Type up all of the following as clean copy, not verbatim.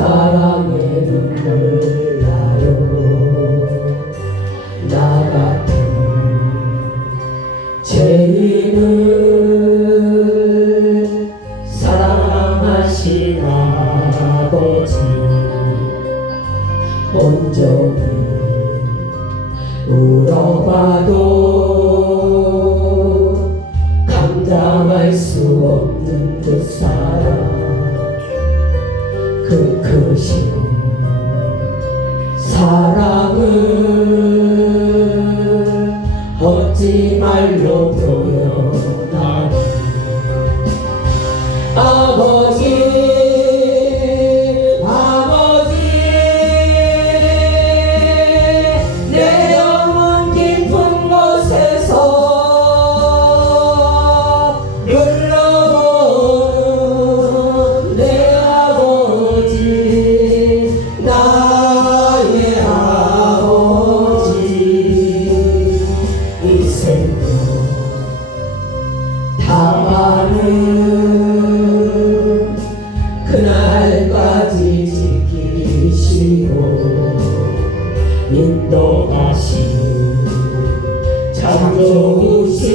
사랑의 눈물 나요. 나 같은 죄인을 사랑하신 아버지, 온전히 울어봐도 감당할 수 없는 그 사랑, 그 크신 사랑을 어찌 말로 표현하리. 아버지, 아버지, 내 영혼 깊은 곳에서 흘러보는 내 아버지, 나의 아버지, 이 생명 다하는 그날까지 지키시고 인도하신 참 좋으신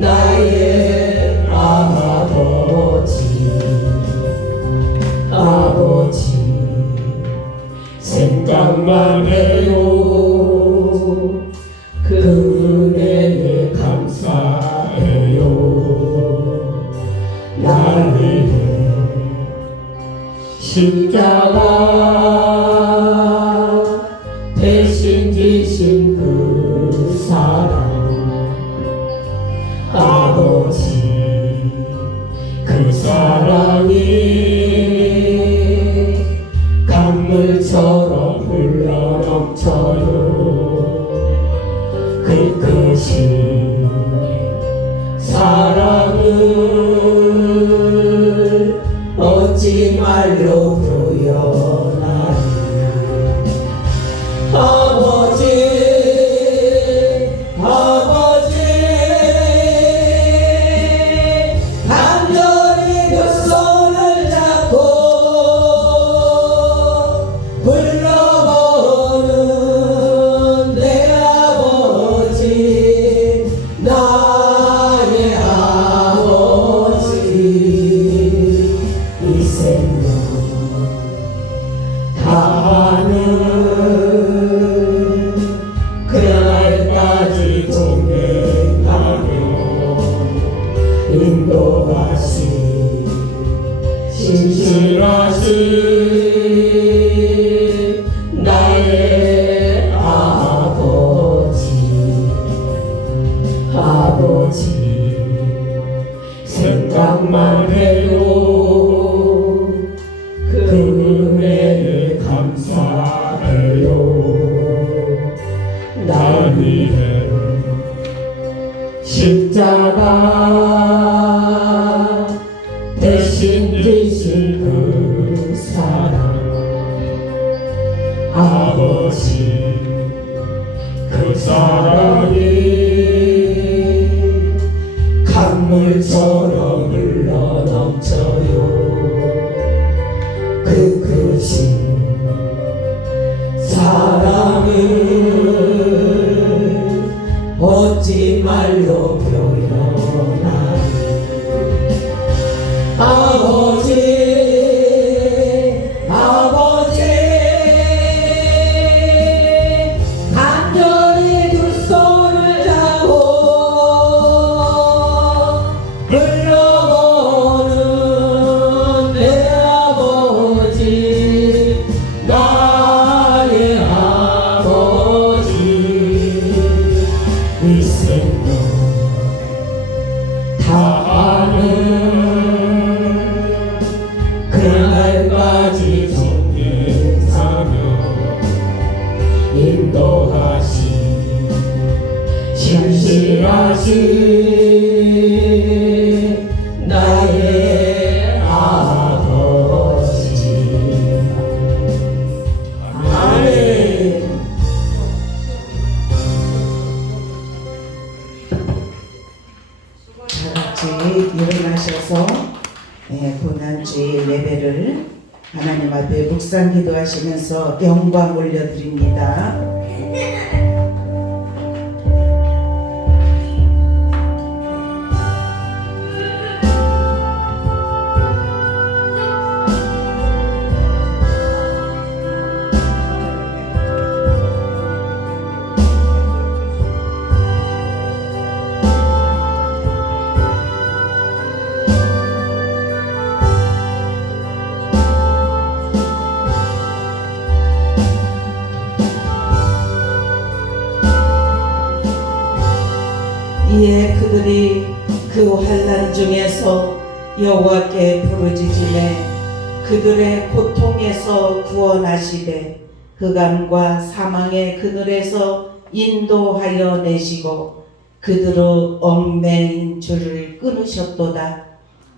나의 아버지, 아버지, 생각만 해요. 그 은혜에 감사해요. 나를 위해 십자가 대신 지신 그 사랑, 아버지, 그 사랑이 강물처럼 흘러넘쳐요. 그 크신 사랑을 어찌 말로 표현하리. 아버지, 아버지, 간절히 그 손을 잡고 불러보는 내 아버지, 나의 아버지, 이 생명 다하는 그날까지 동행하며 인도하신 신실하신 나의 아버지, 아버지, 생각만 해요. 그 은혜에 감사해요. 날 위해 십자가 대신 지신 그 사랑, 아버지, 그 사랑이 강물처럼 흘러넘쳐요. 그 크신 사랑을 어찌 말로 표현하리. 아버지, 아버지, 간절히 두 손을 잡고 불러보는 내 아버지, 나의 아버지, 이 생명 다하는 그날까지 동행하며 인도하신 신실하신 나의 아버지. 아멘. 다 같이 일어나셔서 고난 고난주의 예배를 하나님 앞에 묵상 기도하시면서 영광 올려드립니다. 이에 그들이 그 환난 중에서 여호와께 부르짖으매 그들의 고통에서 구원하시되 흑암과 사망의 그늘에서 인도하여 내시고 그들의 얽매인 줄을 끊으셨도다.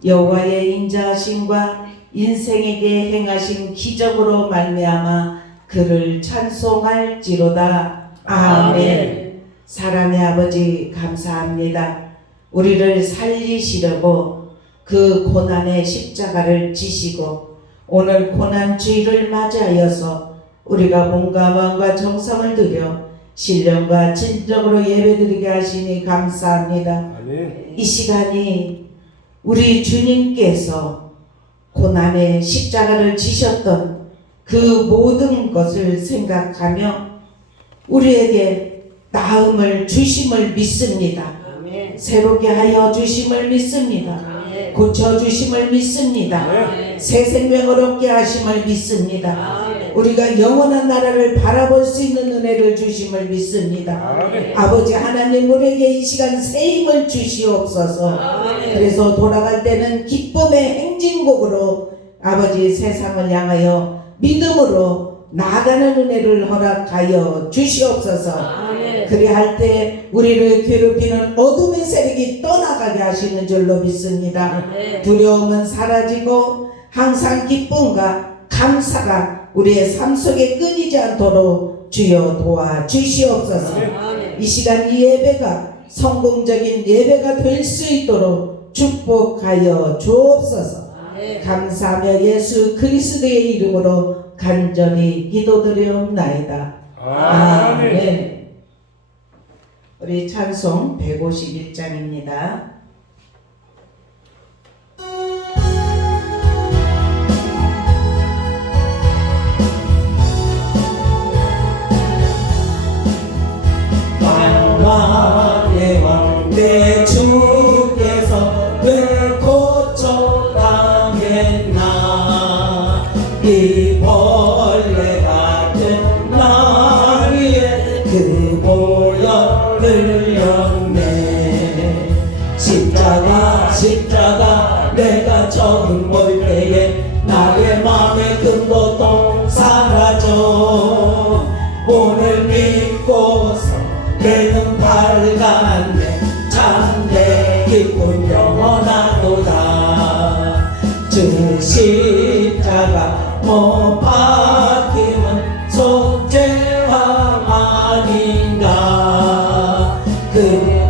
여호와의 인자하심과 인생에게 행하신 기적으로 말미암아 그를 찬송할지로다. 아멘. 사랑의 아버지 감사합니다. 우리를 살리시려고 그 고난의 십자가를 지시고 오늘 고난주의를 맞이하여서 우리가 몸과 마음과 정성을 들여 신령과 진정으로 예배드리게 하시니 감사합니다. 아멘. 이 시간이 우리 주님께서 고난의 십자가를 지셨던 그 모든 것을 생각하며 우리에게 나음을 주심을 믿습니다. 아멘. 새롭게 하여 주심을 믿습니다. 아멘. 고쳐주심을 믿습니다. 아멘. 새 생명을 얻게 하심을 믿습니다. 아멘. 우리가 영원한 나라를 바라볼 수 있는 은혜를 주심을 믿습니다. 아멘. 아버지 하나님, 우리에게 이 시간 새 힘을 주시옵소서. 아멘. 그래서 돌아갈 때는 기쁨의 행진곡으로 아버지 세상을 향하여 믿음으로 나아가는 은혜를 허락하여 주시옵소서. 아멘. 그리할 때 우리를 괴롭히는 어둠의 세력이 떠나가게 하시는 줄로 믿습니다. 아멘. 두려움은 사라지고 항상 기쁨과 감사가 우리의 삶 속에 끊이지 않도록 주여 도와주시옵소서. 아멘. 이 시간 이 예배가 성공적인 예배가 될 수 있도록 축복하여 주옵소서. 아멘. 감사하며 예수 그리스도의 이름으로 간절히 기도드리옵나이다. 아멘. 우리 찬송 151장입니다. 만왕의 왕 내 주께서 왜 고쳐가겠나. 이 벌레 같은 날 위에 그 보혈 흘렸네. 십자가 내가 처음 볼 때에 나의 맘의 큰 고통 사라져. 오늘 믿고서 내 눈 밝았네. 참 내 기쁨 영원하도다. 주 십자가 못 박힘은 속죄함 아닌가. 그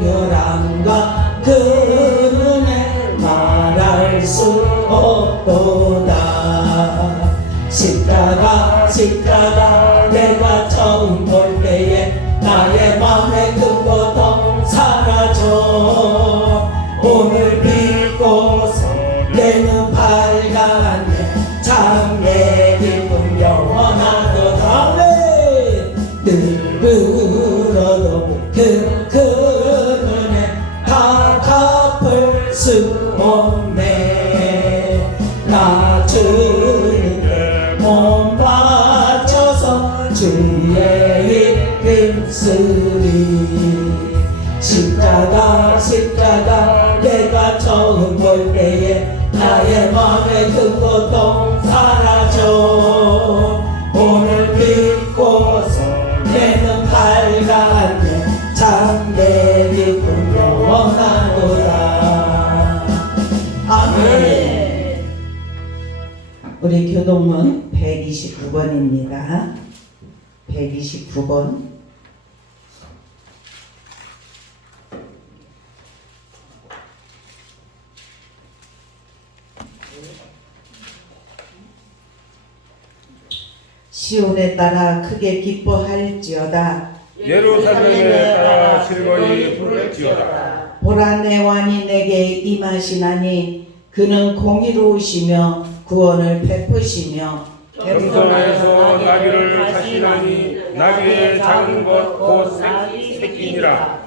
긍휼함과 그 은혜 말할 수 없도다. 십자가 내가 처음 볼 때에 나의 맘의 큰 고통 사라져. 오늘 믿고서 내 눈 밝았네. 참 내 기쁨 영원하도다. 늘 울어도 그 은혜 다 갚을 수 없네. 나 주님께 몸 바쳐서 주의 힘쓰리. 십자가 내가 처음 볼 때에 나의 맘의 큰 고통 사라져. 오늘 믿고서 내 눈 밝았네. 참 내 기쁨 영원하도다. 아멘. 우리 교동문 129번입니다. 129번. 시온에 따라 크게 기뻐할지어다. 예루살렘에 따라 즐거이 부를지어다. 보라 내 왕이 내게 임하시나니 그는 공의로우시며 구원을 베푸시며 겸손하여서 나귀를 타시나니 나귀의 작은 것 곧 새끼니라.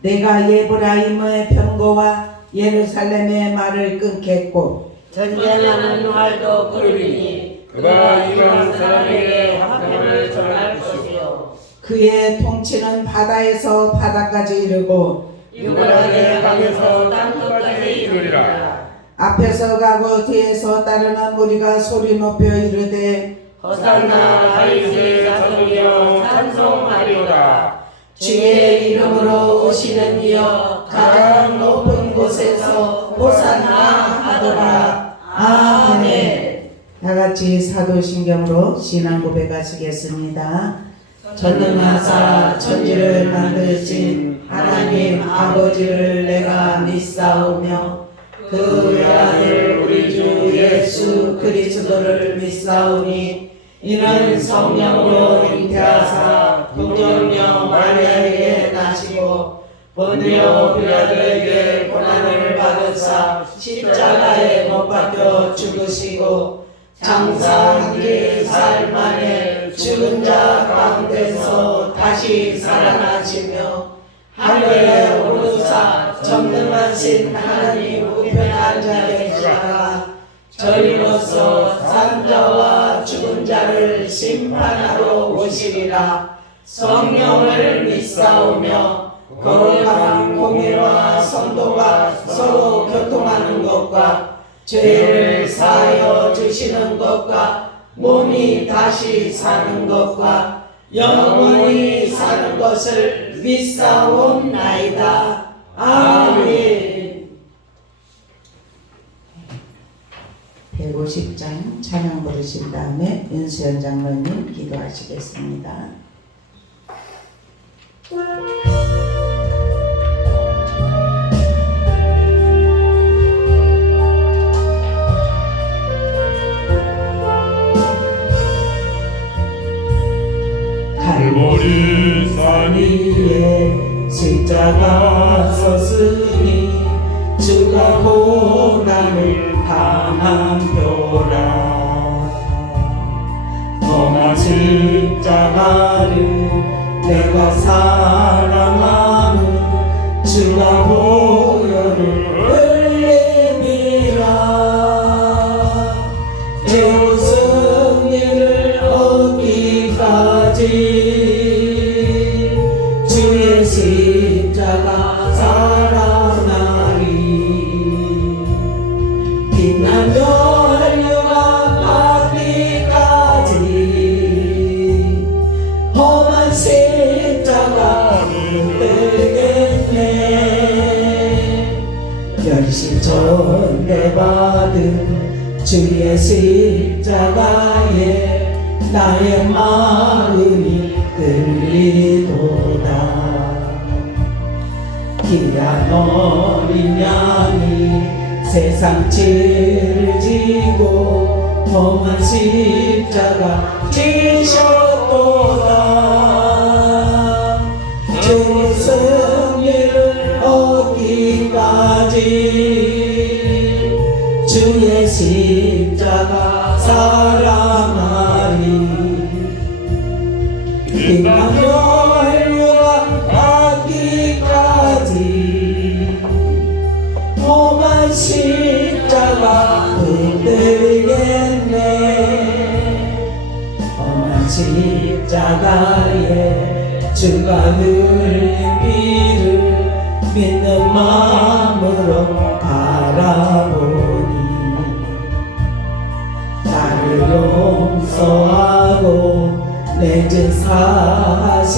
내가 예브라임의 병거와 예루살렘의 말을 끊겠고 전쟁하는 활도 끊으리니 그가 이방 사람에게 화평을 전할 것이요 그의 통치는 바다에서 바다까지 이르고 유브라데 강에서 땅끝까지 이르리라. 앞에서 가고 뒤에서 따르는 무리가 소리 높여 이르되 호산나 다윗의 자손이여 찬송하리로다. 주의 이름으로 오시는 이여 가장 높은 곳에서 호산나 하더라. 아멘. 다같이 사도신경으로 신앙 고백하시겠습니다. 전능하사 천지를 만드신 하나님 아버지를 내가 믿사오며 그 외아들 우리 주 예수 그리스도를 믿사오니 이는 성령으로 잉태하사 동정녀 마리아에게 나시고 본디오 빌라도에게 고난을 받으사 십자가에 못 박혀 죽으시고 장사한 살 만에 죽은 자 가운데서 다시 살아나시며 하늘에 오르사 전능하신 하나님 우편에 앉아 계시다가 저리로서 산자와 죽은 자를 심판하러 오시리라. 성령을 믿사오며 거룩한 공의와 성도가 서로 교통하는 것과 죄를 사하여 주시는 것과 몸이 다시 사는 것과 영원히 사는 것을 믿사옵나이다. 아멘. 150장 찬양 부르신 다음에 윤수연 장로님 기도하시겠습니다. 갈보리 산 위에 십자가 섰으니 주가 고난을 당한 표라. 험한 십자가를 내가 사랑하는 주가 보혈을 흘리리라. 제 승리를 얻기까지 주의 십자가 살아나리. 빛나며 달려가 받기까지 험한 십자가 되겠네. 열심전에 받은 주의 십자가에 나의 마음이 끌리도다. 귀한 어린 양이 세상 죄를 지고 험한 십자가 지셨도다. 주 승리를 얻기까지 주의 십자가 사랑하리. 빛나며 활류가 받기까지 험한 십자가 흔들겠네. 험한 십자가에 주가 흘린 피를 믿는 마음으로 바라보니 나를 용서하고 내 죄 사하시려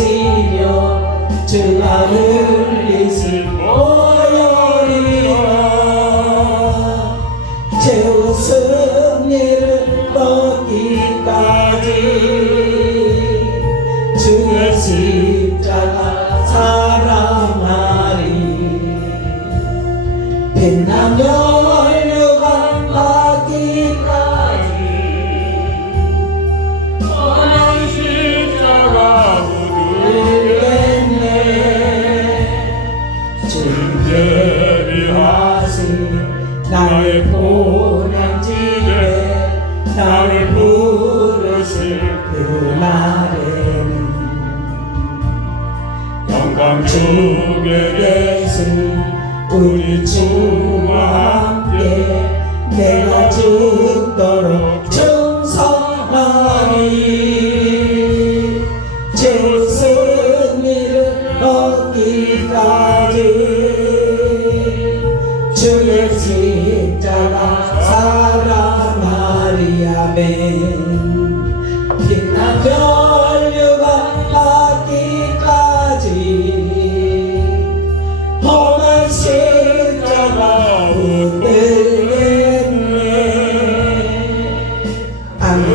주가 흘리신 보혈이라. 죄의 승리를 얻기까지 주의 십자가 사랑하리. 빛나며 활류가 받기 그날에는 영광 주에 주게 계신 우리 주와 함께 내가 죽도록 충성하리 주 승리를 얻기까지 주의 십자가 사랑하리 아멘 빛난 멸류관 받기까지 험한 십자가 붙들겠네 아멘.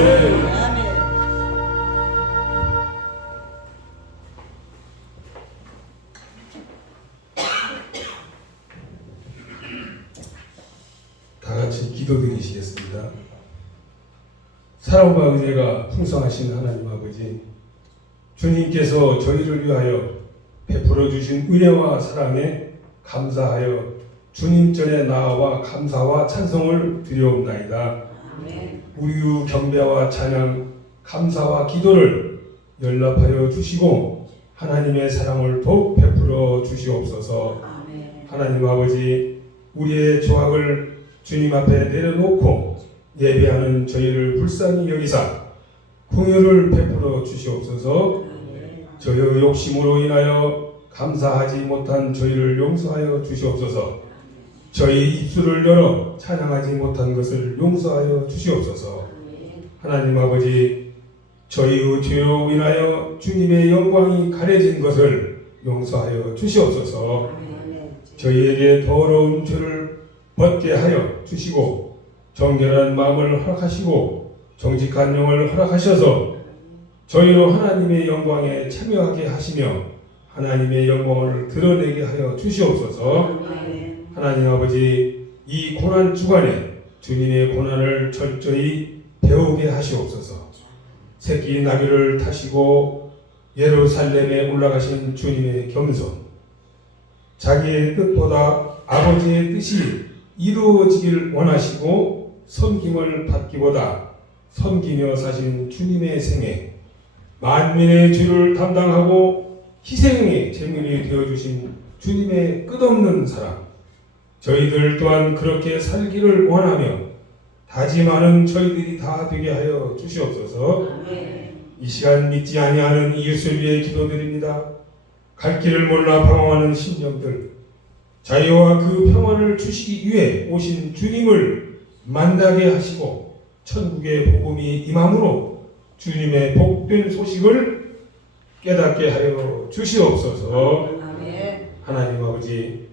다 같이 기도드리시겠습니다. 사랑과 은혜가 풍성하신 하나님 아버지, 주님께서 저희를 위하여 베풀어 주신 은혜와 사랑에 감사하여 주님 전에 나아와 감사와 찬송을 드려옵나이다. 우유 경배와 찬양, 감사와 기도를 연락하여 주시고 하나님의 사랑을 더욱 베풀어 주시옵소서. 하나님 아버지, 우리의 조각을 주님 앞에 내려놓고 예배하는 저희를 불쌍히 여기사 긍휼을 베풀어 주시옵소서. 저의 욕심으로 인하여 감사하지 못한 저희를 용서하여 주시옵소서. 저희 입술을 열어 찬양하지 못한 것을 용서하여 주시옵소서. 하나님 아버지, 저희의 죄로 인하여 주님의 영광이 가려진 것을 용서하여 주시옵소서. 저희에게 더러운 죄를 벗게 하여 주시고 정결한 마음을 허락하시고 정직한 영을 허락하셔서 저희로 하나님의 영광에 참여하게 하시며 하나님의 영광을 드러내게 하여 주시옵소서. 하나님 아버지, 이 고난 주간에 주님의 고난을 철저히 배우게 하시옵소서. 새끼 나귀를 타시고 예루살렘에 올라가신 주님의 겸손, 자기의 뜻보다 아버지의 뜻이 이루어지길 원하시고 섬김을 받기보다 섬기며 사신 주님의 생애, 만민의 죄를 담당하고 희생의 제물이 되어주신 주님의 끝없는 사랑, 저희들 또한 그렇게 살기를 원하며 다짐하는 저희들이 다 되게 하여 주시옵소서. 이 시간 믿지 아니하는 이웃을 위해 기도드립니다. 갈 길을 몰라 방황하는 심령들, 자유와 그 평안을 주시기 위해 오신 주님을 만나게 하시고 천국의 복음이 임함으로 주님의 복된 소식을 깨닫게 하여 주시옵소서. 하나님 아버지,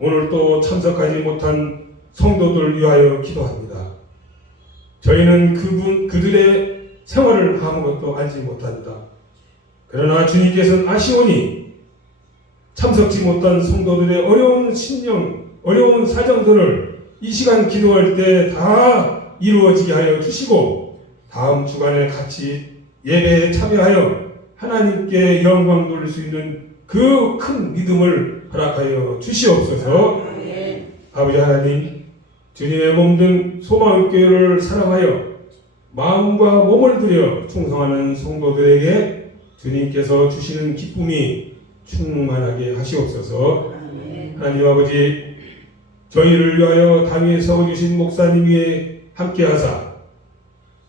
오늘 또 참석하지 못한 성도들 위하여 기도합니다. 저희는 그들의 생활을 아무것도 알지 못한다. 그러나 주님께서는 아시오니 참석지 못한 성도들의 어려운 심령, 어려운 사정들을 이 시간 기도할 때 다 이루어지게 하여 주시고 다음 주간에 같이 예배에 참여하여 하나님께 영광 돌릴 수 있는 그 큰 믿음을 허락하여 주시옵소서. 아버지 하나님, 주님의 몸된 소망교회를 사랑하여 마음과 몸을 들여 충성하는 성도들에게 주님께서 주시는 기쁨이 충만하게 하시옵소서. 하나님 아버지, 저희를 위하여 당위에 서주신 목사님 위에 함께하사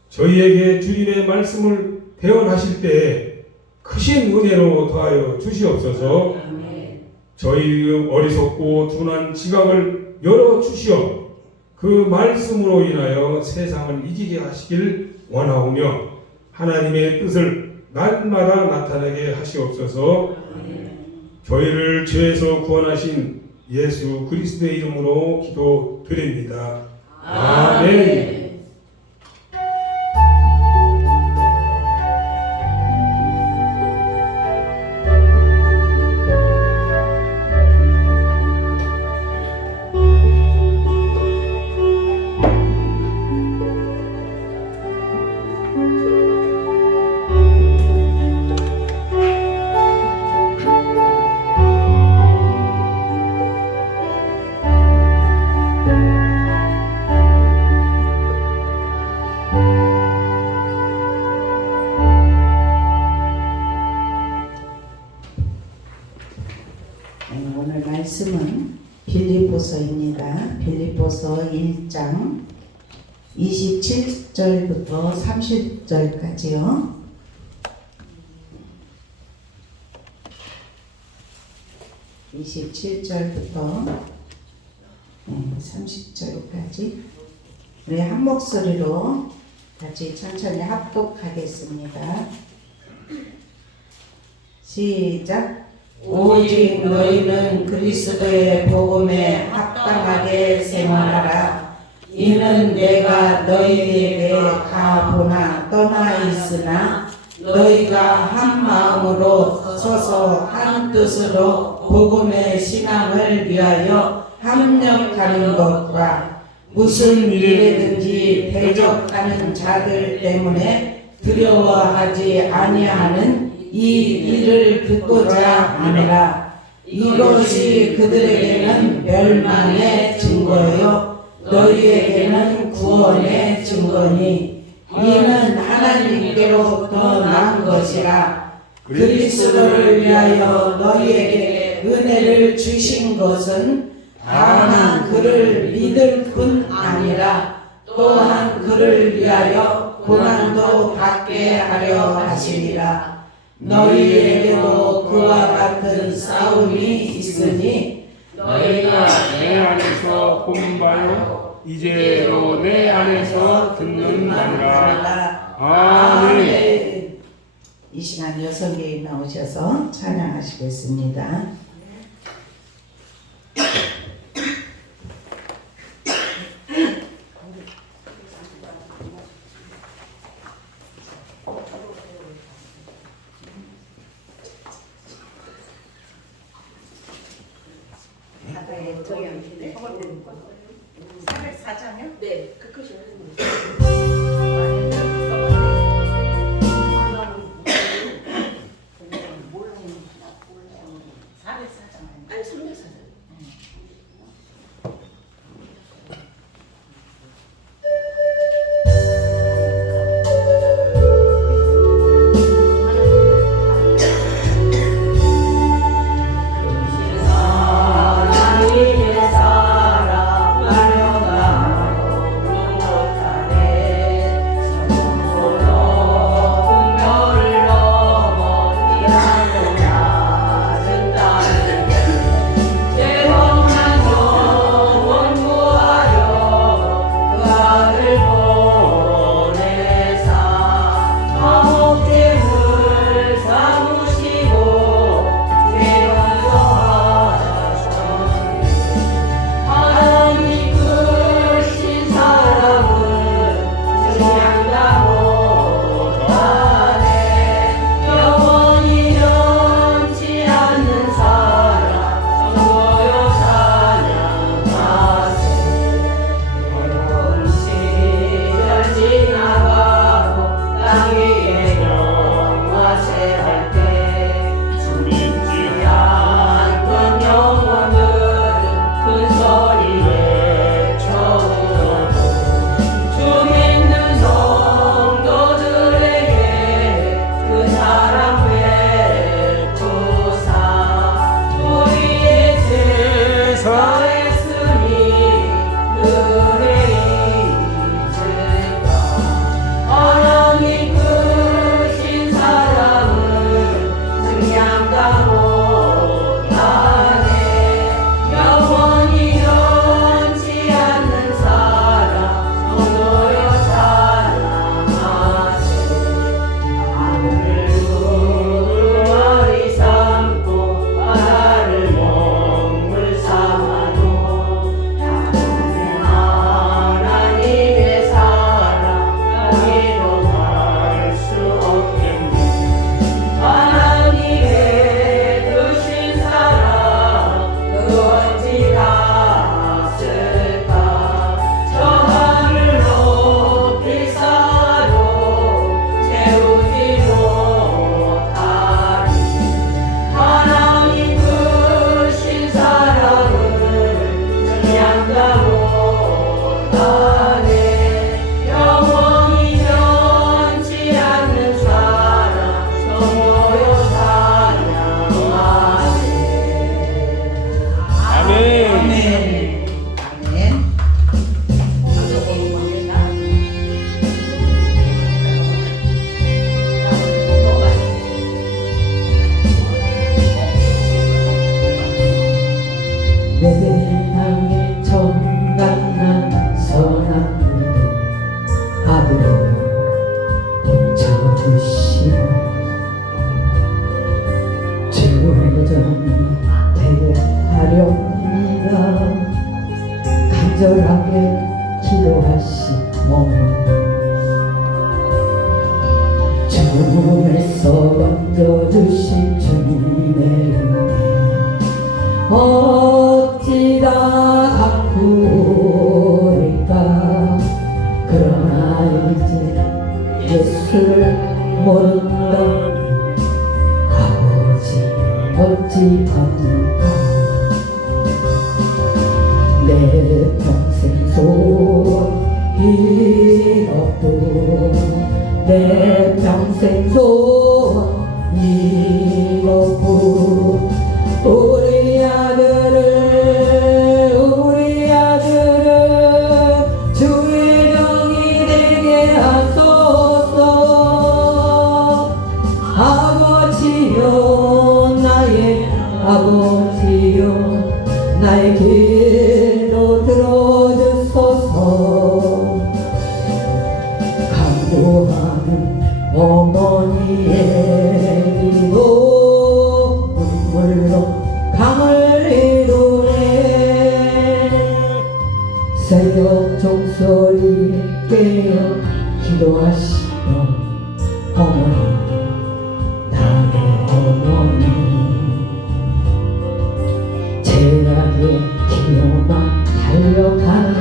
저희에게 주님의 말씀을 대언하실 때에 크신 은혜로 더하여 주시옵소서. 저희의 어리석고 둔한 지각을 열어주시어 그 말씀으로 인하여 세상을 이기게 하시길 원하오며 하나님의 뜻을 날마다 나타내게 하시옵소서. 저희를 죄에서 구원하신 예수 그리스도의 이름으로 기도드립니다. 아멘. 1장 27절부터 30절까지요. 27절부터 30절까지 우리 한 목소리로 같이 천천히 합독하겠습니다. 시작. 오직 너희는 그리스도의 복음에 합당하게 생활하라. 이는 내가 너희에게 가보나 떠나 있으나 너희가 한 마음으로 서서 한 뜻으로 복음의 신앙을 위하여 합력하는 것과 무슨 일에든지 대적하는 자들 때문에 두려워하지 아니하는 이 일을 듣고자 하느라. 이것이 그들에게는 멸망의 증거요 너희에게는 구원의 증거니 이는 하나님께로부터 난 것이라. 그리스도를 위하여 너희에게 은혜를 주신 것은 다만 그를 믿을 뿐 아니라 또한 그를 위하여 고난도 받게 하려 하시니라. 너희에게도 그와 같은 싸움이 있으니 너희가 내 안에서 본 바요 이제도 내 안에서 듣는 바니라. 아멘. 이 시간 여성계인 나오셔서 찬양하시겠습니다. 네, 그 컷이 아니 304장. 하나님의 사랑 주신 주님의 은혜 어찌다 갚으리까. 그러나 이제 예수를 모른다 아버지 어찌합니까. 내 평생 소원이 없고 내 평생 소원이 없고 우리 아들을 주의 종이 되게 하소서. 아버지여 나의 아버지여 나의 기도 들어주소서. 간구하는 어머니의 기도 눈물로 강을 이루네. 새벽 종소리 깨어 기도하시던 어머니 나의 어머니 제약의 기어만 달려가는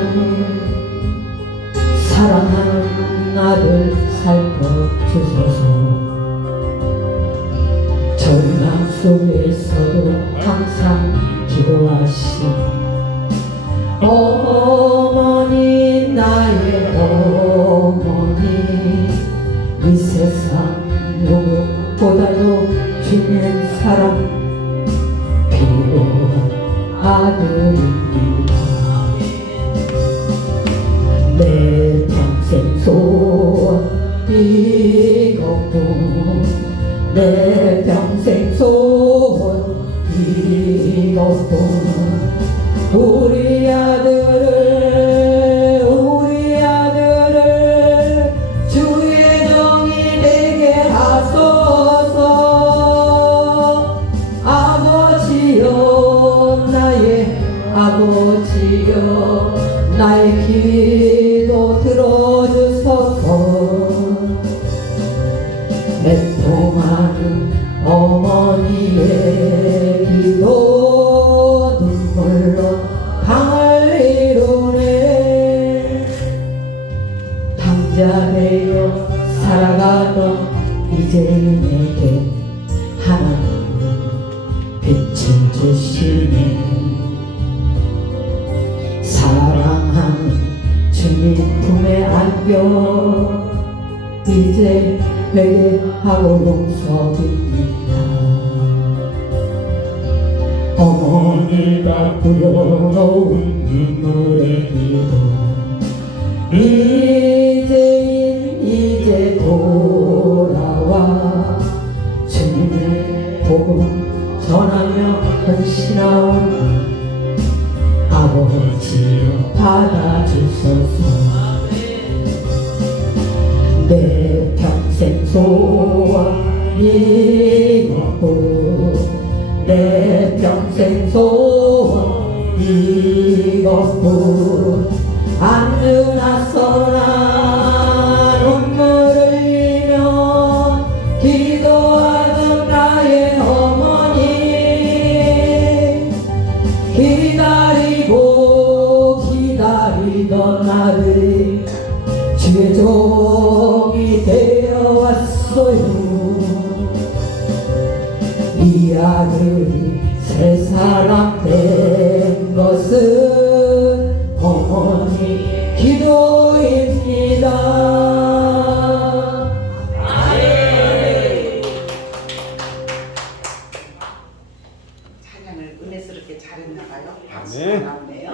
사랑하는 아들 살펴주소서. 절망 속에서도 항상 기도하신 어머니 나의 어머니 이 세상 누구보다도 주님 사랑 필요한 아들입니다. 내 평생 소원이 없고 내 평생 소원이 없고 우리 아들을 주의 종이 되게 하소서. 아버지여 나의 아버지여 나의 기도 들어주소서. 애통하는 어머니의 기도 눈물로 강을 이루네. 당자되어 살아가던 이제인에게 하나님 빛을 주시네. 사랑하는 주님 품에 안겨 이제 회개하고 용서드립니다. 어머니가 뿌려놓은 눈물의 기도 이제 돌아와 주님의 복음 전하며 헌신하오니 아버지여 받아주소서. 내 평생 소원이 없고 내 평생 소원이 없고 안주 나서나 눈물을 흘리며 기도하던 나의 어머니 기다리던 나를 주의 종이 되어왔어요. 이 아들이 새 사람 된 것은 어머니 기도입니다. 찬양을 은혜스럽게 잘했나봐요. 네. 나오네요.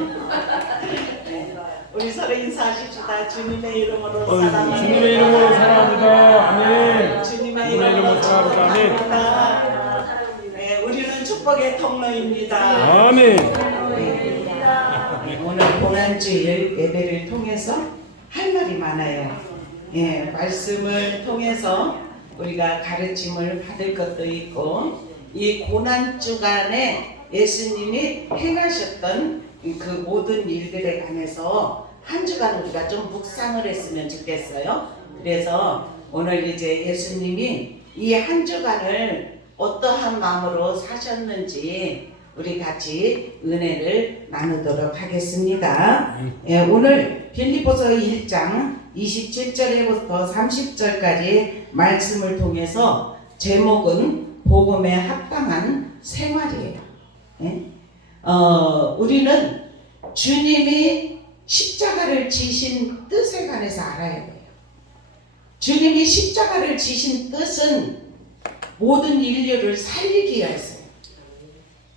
네. 우리 서로 인사하십시다. 주님의 이름으로 사랑합니다. 주님의 이름으로 사랑합니다. 아멘. 주님의 이름으로 이름으로 사랑합니다. 축복합니다. 네, 우리는 축복의 통로입니다. 아멘. 오늘 고난주일 예배를 통해서 할 말이 많아요. 예, 말씀을 통해서 우리가 가르침을 받을 것도 있고 이 고난 주간에 예수님이 행하셨던 그 모든 일들에 관해서 한 주간 우리가 좀 묵상을 했으면 좋겠어요. 그래서 오늘 이제 예수님이 이 한 주간을 어떠한 마음으로 사셨는지 우리 같이 은혜를 나누도록 하겠습니다. 예, 오늘 빌립보서 1장 27절에부터 30절까지 말씀을 통해서 제목은 복음에 합당한 생활이에요. 예? 우리는 주님이 십자가를 지신 뜻에 관해서 알아야 돼요. 주님이 십자가를 지신 뜻은 모든 인류를 살리기 위해서요.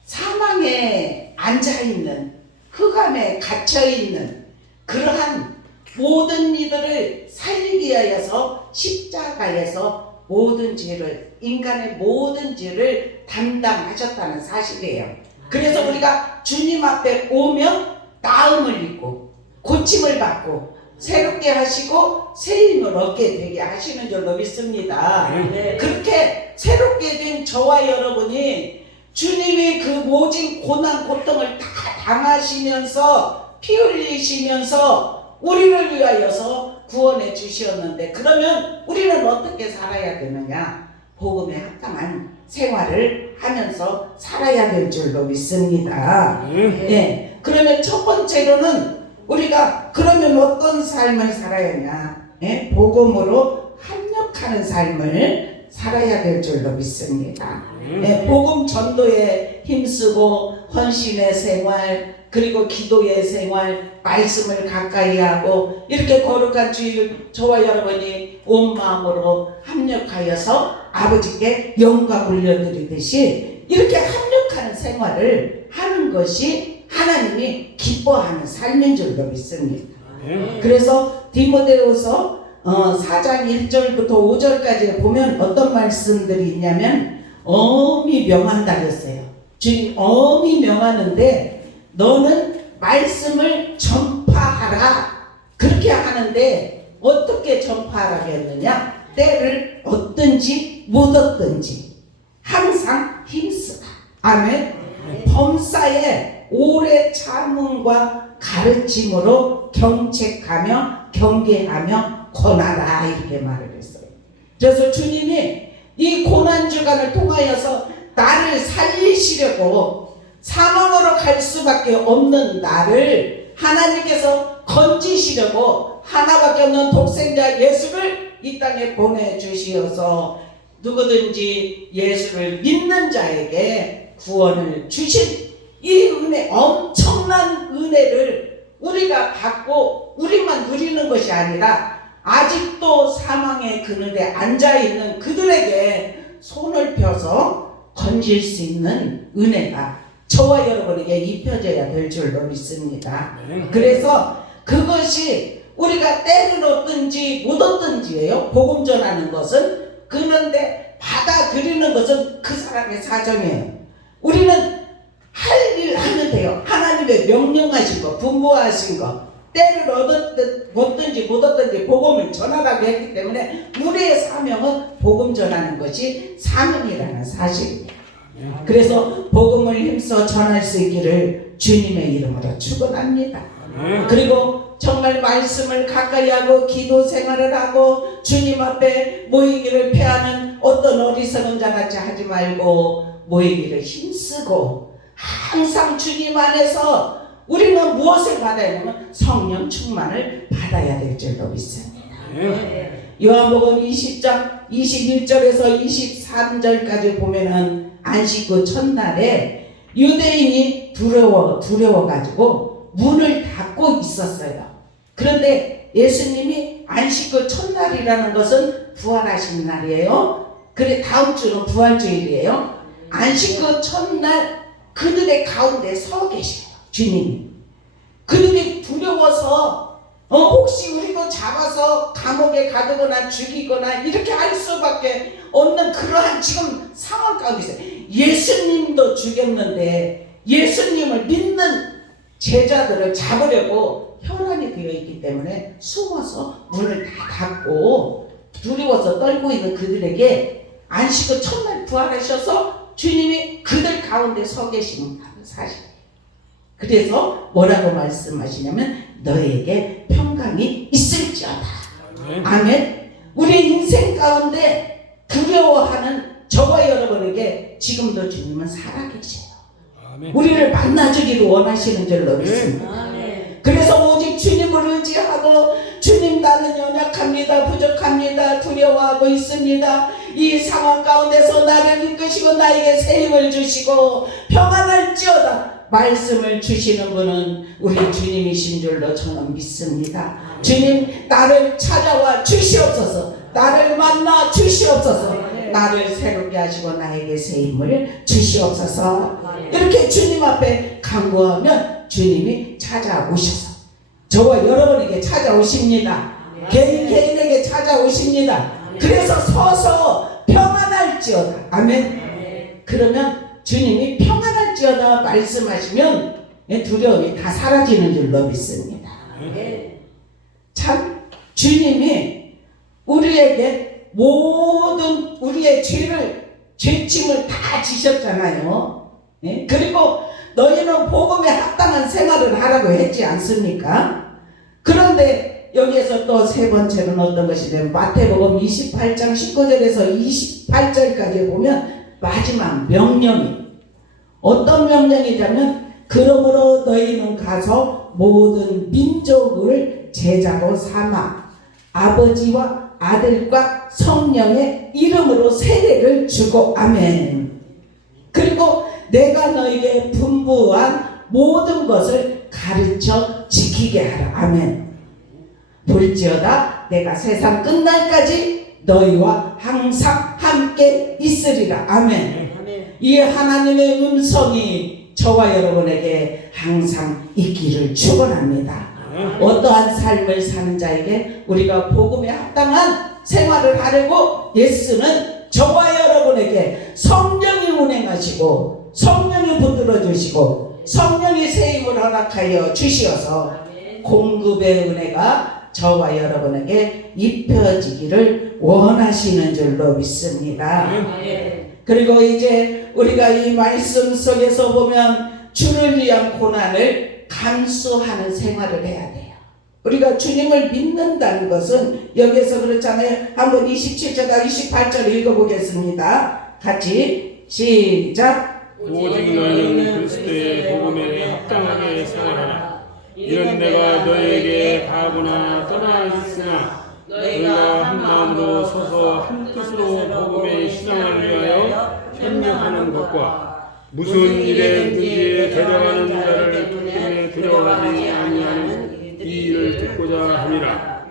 사망에 앉아있는, 흑암에 갇혀있는 그러한 모든 이들을 살리기 위하여서 십자가에서 모든 죄를, 인간의 모든 죄를 담당하셨다는 사실이에요. 그래서 우리가 주님 앞에 오면 나음을 입고 고침을 받고 새롭게 하시고 새 힘을 얻게 되게 하시는 줄로 믿습니다. 그렇게 새롭게 된 저와 여러분이 주님이 그 모진 고난 고통을 다 당하시면서 피 흘리시면서 우리를 위하여서 구원해 주셨는데, 그러면 우리는 어떻게 살아야 되느냐? 복음에 합당한 생활을 하면서 살아야 될 줄로 믿습니다. 예. 그러면 첫 번째로는 우리가 그러면 어떤 삶을 살아야 하냐? 예? 복음으로 합력하는 삶을 살아야 될 줄로 믿습니다. 예, 복음 전도에 힘쓰고 헌신의 생활, 그리고 기도의 생활, 말씀을 가까이 하고 이렇게 거룩한 주일 저와 여러분이 온 마음으로 합력하여서 아버지께 영광 올려드리듯이 이렇게 합력하는 생활을 하는 것이 하나님이 기뻐하는 삶인 줄로 믿습니다. 그래서 디모데후서 4장 1절부터 5절까지 보면 어떤 말씀들이 있냐면 엄히 명한다 그랬어요. 주님 엄히 명하는데 너는 말씀을 전파하라 그렇게 하는데 어떻게 전파하라고 했느냐? 때를 얻든지 못 얻든지 항상 힘쓰라. 아멘. 범사에 오래 참음과 가르침으로 경책하며 경계하며 권하라 이렇게 말을 했어요. 그래서 주님이 이 고난주간을 통하여서 나를 살리시려고 사망으로 갈 수밖에 없는 나를 하나님께서 건지시려고 하나밖에 없는 독생자 예수를 이 땅에 보내주시어서 누구든지 예수를 믿는 자에게 구원을 주신 이 은혜, 엄청난 은혜를 우리가 받고 우리만 누리는 것이 아니라 아직도 사망의 그늘에 앉아있는 그들에게 손을 펴서 건질 수 있는 은혜가 저와 여러분에게 입혀져야 될 줄로 믿습니다. 그래서 그것이 우리가 때를 얻든지 못 얻든지예요. 복음 전하는 것은. 그런데 받아들이는 것은 그 사람의 사정이에요. 우리는 할 일 하면 돼요. 하나님의 명령하신 거, 분부하신 거, 때를 얻었든 못 얻든지 복음을 전하라고 했기 때문에 우리의 사명은 복음 전하는 것이 사명이라는 사실입니다. 그래서 복음을 힘써 전할 수 있기를 주님의 이름으로 축원합니다. 그리고 정말 말씀을 가까이 하고 기도 생활을 하고 주님 앞에 모이기를 패하는 어떤 어리석은 자같이 하지 말고 모이기를 힘쓰고 항상 주님 안에서 우리는 무엇을 받아야 하냐면 성령 충만을 받아야 될 줄로 믿습니다. 요한복음 20장 21절에서 23절까지 보면은 안식 후 첫날에 유대인이 두려워가지고 문을 닫고 있었어요. 그런데 예수님이 안식 후 첫날이라는 것은 부활하신 날이에요. 그래 다음 주는 부활주일이에요. 안식 후 첫날 그들의 가운데 서 계셔요. 주님이. 그들이 두려워서 혹시 우리도 잡아서 감옥에 가두거나 죽이거나 이렇게 할 수밖에 없는 그러한 지금 상황 가운데 있어요. 예수님도 죽였는데 예수님을 믿는 제자들을 잡으려고 혈안이 되어 있기 때문에 숨어서 문을 다 닫고 두려워서 떨고 있는 그들에게 안식 후 첫날 부활하셔서 주님이 그들 가운데 서 계시는 사실이에요. 그래서 뭐라고 말씀하시냐면 너에게 평강이 있을지어다. 아멘. 우리 인생 가운데 두려워하는 저와 여러분에게 지금도 주님은 살아계세요. 아멘. 우리를 만나주기를 원하시는 줄로 믿습니다. 그래서 오직 주님을 의지하고 주님 나는 연약합니다. 부족합니다. 두려워하고 있습니다. 이 상황 가운데서 나를 이끄시고 나에게 새 힘을 주시고 평안할지어다 말씀을 주시는 분은 우리 주님이신 줄로 저는 믿습니다. 주님 나를 찾아와 주시옵소서. 나를 만나 주시옵소서. 나를 새롭게 하시고 나에게 새 힘을 주시옵소서. 이렇게 주님 앞에 간구하면 주님이 찾아오셔서 저와 여러분에게 찾아오십니다. 개인에게 찾아오십니다. 그래서 서서 평안할지어다. 아멘. 그러면 주님이 평안할지어다 말씀하시면 두려움이 다 사라지는 줄로 믿습니다. 참 주님이 우리에게 모든 우리의 죄짐을 다 지셨잖아요. 그리고 너희는 복음에 합당한 생활을 하라고 했지 않습니까? 그런데 여기에서 또 세 번째는 어떤 것이 되면 마태복음 28장 19절에서 28절까지 보면 마지막 명령이 어떤 명령이냐면 그러므로 너희는 가서 모든 민족을 제자로 삼아 아버지와 아들과 성령의 이름으로 세례를 주고 아멘. 그리고 내가 너에게 분부한 모든 것을 가르쳐 지키게 하라. 아멘. 볼지어다 내가 세상 끝날까지 너희와 항상 함께 있으리라. 아멘. 이 하나님의 음성이 저와 여러분에게 항상 있기를 축원합니다. 어떠한 삶을 사는 자에게 우리가 복음에 합당한 생활을 하려고 예수는 저와 여러분에게 성령이 운행하시고 성령이 붙들어 주시고 성령이 새 힘을 허락하여 주시어서 공급의 은혜가 저와 여러분에게 입혀지기를 원하시는 줄로 믿습니다. 그리고 이제 우리가 이 말씀 속에서 보면 주를 위한 고난을 감수하는 생활을 해야 돼요. 우리가 주님을 믿는다는 것은 여기에서 그렇잖아요. 한번 27절과 28절 읽어보겠습니다. 같이 시작. 오직 너희는 그리스도의 복음에 합당하게 생활하라. 이는 내가 너희에게 가거나 떠나 있으나 너희가 한 마음으로 서서 한 뜻으로 복음의 신앙을 위하여 협력하는 것과 무슨 일에든지 대적하는 자를 때문에 두려워하지 아니하는 이 일을 듣고자 함이라.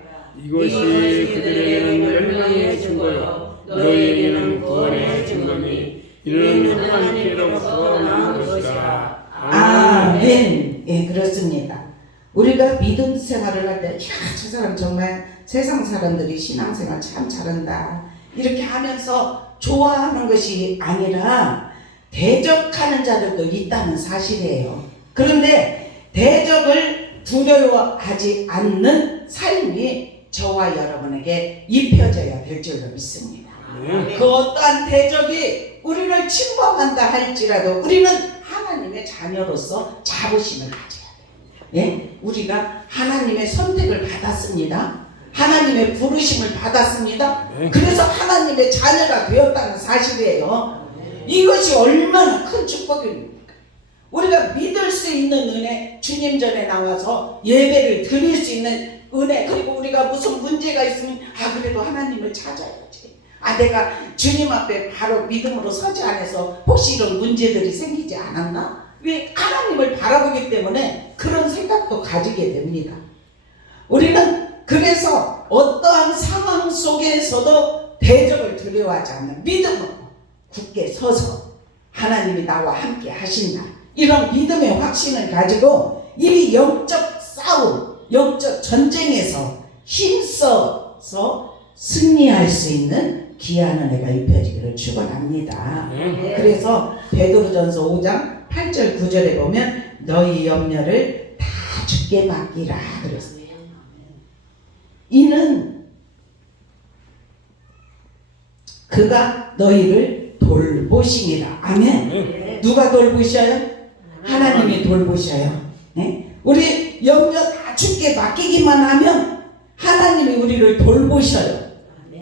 이것이 그들에게는 멸망의 증거요 너희에게는 구원의 증거니 이는 하나님께로부터 나온 것이다. 아멘. 예, 그렇습니다. 우리가 믿음 생활을 할 때, 저 사람 정말 세상 사람들이 신앙생활 참 잘한다. 이렇게 하면서 좋아하는 것이 아니라 대적하는 자들도 있다는 사실이에요. 그런데 대적을 두려워하지 않는 삶이 저와 여러분에게 입혀져야 될 줄로 믿습니다. 그 어떠한 대적이 우리를 침범한다 할지라도 우리는 하나님의 자녀로서 자부심을 가져야 돼요. 예? 우리가 하나님의 선택을 받았습니다. 하나님의 부르심을 받았습니다. 그래서 하나님의 자녀가 되었다는 사실이에요. 이것이 얼마나 큰 축복입니까? 우리가 믿을 수 있는 은혜, 주님 전에 나와서 예배를 드릴 수 있는 은혜, 그리고 우리가 무슨 문제가 있으면 그래도 하나님을 찾아야지. 내가 주님 앞에 바로 믿음으로 서지 않아서 혹시 이런 문제들이 생기지 않았나? 왜? 하나님을 바라보기 때문에 그런 생각도 가지게 됩니다. 우리는 그래서 어떠한 상황 속에서도 대적을 두려워하지 않는 믿음으로 굳게 서서 하나님이 나와 함께 하신다. 이런 믿음의 확신을 가지고 이 영적 싸움, 영적 전쟁에서 힘써서 승리할 수 있는 귀한 은혜가 입혀지기를 축원합니다. 그래서 베드로전서 5장 8절 9절에 보면 너희 염려를 다 주께 맡기라 그랬어요. 이는 그가 너희를 돌보시니라. 아멘. 누가 돌보셔요? 하나님이 돌보셔요. 네? 우리 염려 다 주께 맡기기만 하면 하나님이 우리를 돌보셔요.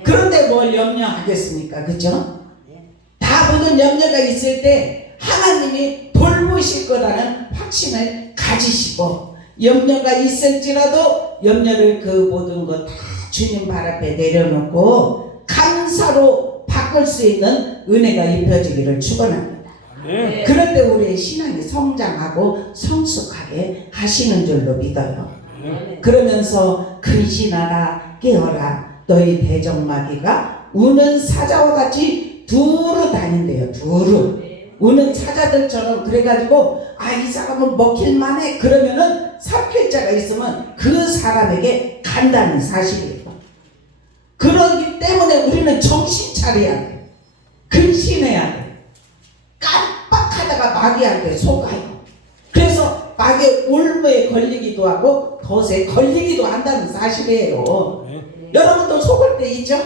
그런데 뭘 염려하겠습니까? 그죠? 다분한 염려가 있을 때 하나님이 돌보실 거라는 확신을 가지시고, 염려가 있을지라도 염려를 그 모든 것 다 주님 발 앞에 내려놓고 감사로 바꿀 수 있는 은혜가 입혀지기를 축원합니다. 네. 그럴 때 우리의 신앙이 성장하고 성숙하게 하시는 줄로 믿어요. 그러면서 근신하라 깨어라 너희 대적마귀가 우는 사자와 같이 두루 다닌대요. 두루 우는 사자들처럼. 그래가지고 이 사람은 먹힐만해 그러면은 삼킬 자가 있으면 그 사람에게 간다는 사실이에요. 그러기 때문에 우리는 정신 차려야 돼. 근신해야 돼. 깜빡하다가 마귀한테 속아요. 그래서 마귀의 올무에 걸리기도 하고 덫에 걸리기도 한다는 사실이에요. 여러분도 속을 때 있죠?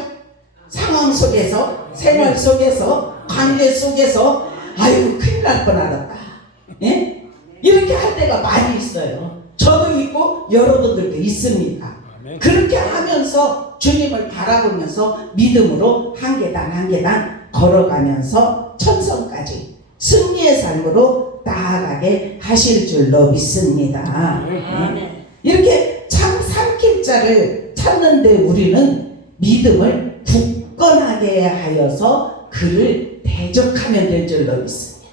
상황 속에서, 생활 속에서, 관계 속에서 아이고 큰일 날 뻔하다. 예? 이렇게 할 때가 많이 있어요. 저도 있고 여러분들도 있습니다. 그렇게 하면서 주님을 바라보면서 믿음으로 한 계단 한 계단 걸어가면서 천성까지 승리의 삶으로 나아가게 하실 줄로 믿습니다. 이렇게 참 삼킬 자를 찾는데 우리는 믿음을 굳건하게 하여서 그를 대적하면 될 줄로 믿습니다.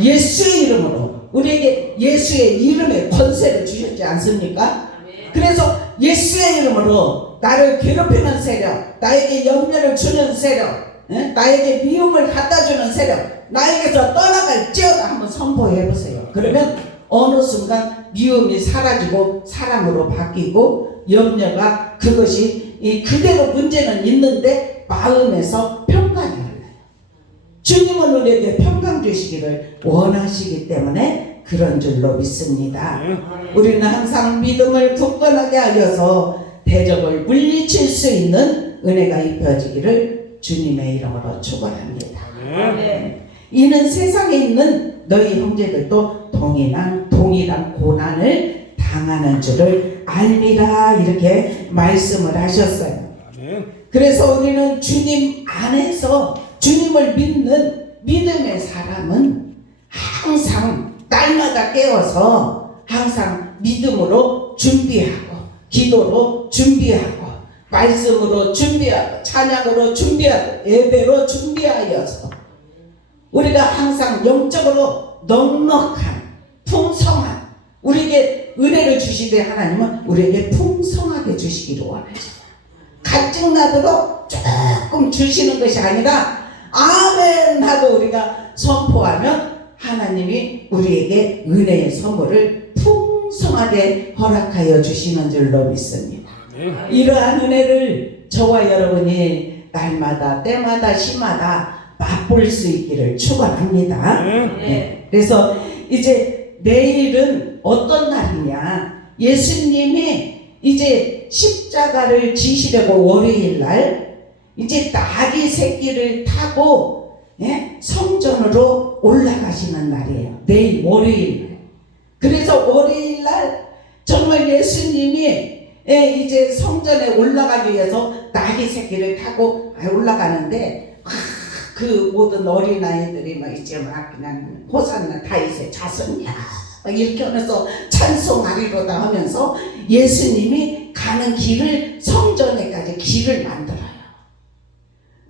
예수의 이름으로 우리에게 예수의 이름의 권세를 주셨지 않습니까? 그래서 예수의 이름으로 나를 괴롭히는 세력, 나에게 염려를 주는 세력, 나에게 미움을 갖다주는 세력, 나에게서 떠나갈지어다 한번 선포해보세요. 그러면 어느 순간 미움이 사라지고 사랑으로 바뀌고 염려가 그것이 그대로 문제는 있는데 마음에서 평강이 흘러요. 주님은 우리에게 평강 주시기를 원하시기 때문에 그런 줄로 믿습니다. 우리는 항상 믿음을 굳건하게 하여서 대적을 물리칠 수 있는 은혜가 입혀지기를 주님의 이름으로 축원합니다. 이는 세상에 있는 너희 형제들도 동일한 고난을 당하는 줄을 알미라 이렇게 말씀을 하셨어요. 그래서 우리는 주님 안에서 주님을 믿는 믿음의 사람은 항상 날마다 깨워서 항상 믿음으로 준비하고 기도로 준비하고 말씀으로 준비하고 찬양으로 준비하고 예배로 준비하여서 우리가 항상 영적으로 넉넉한 풍성한 우리에게 은혜를 주시되 하나님은 우리에게 풍성하게 주시기를 원하십니다. 갈증나도록 조금 주시는 것이 아니라 아멘 하고 우리가 선포하면 하나님이 우리에게 은혜의 선물을 풍성하게 허락하여 주시는 줄로 믿습니다. 이러한 은혜를 저와 여러분이 날마다 때마다 시마다 맛볼 수 있기를 축원합니다. 그래서 이제 내일은 어떤 날이냐? 예수님이 이제 십자가를 지시려고 월요일 날 이제 나귀 새끼를 타고 성전으로 올라가시는 날이에요. 내일 월요일. 그래서 월요일 날 정말 예수님이 이제 성전에 올라가기 위해서 나귀 새끼를 타고 올라가는데 그 모든 어린아이들이 막 이제 막 그냥 호산나 다윗의 자손이야 이렇게 하면서 찬송하리로다 하면서 예수님이 가는 길을 성전에까지 길을 만들어요.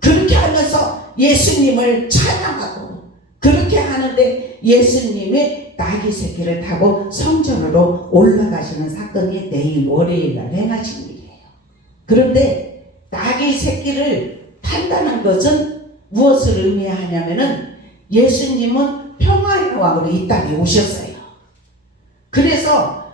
그렇게 하면서 예수님을 찬양하고 그렇게 하는데 예수님이 나귀 새끼를 타고 성전으로 올라가시는 사건이 내일 월요일 날 행하신 일이에요. 그런데 나귀 새끼를 탄다는 것은 무엇을 의미하냐면은 예수님은 평화의 왕으로 이 땅에 오셨어요. 그래서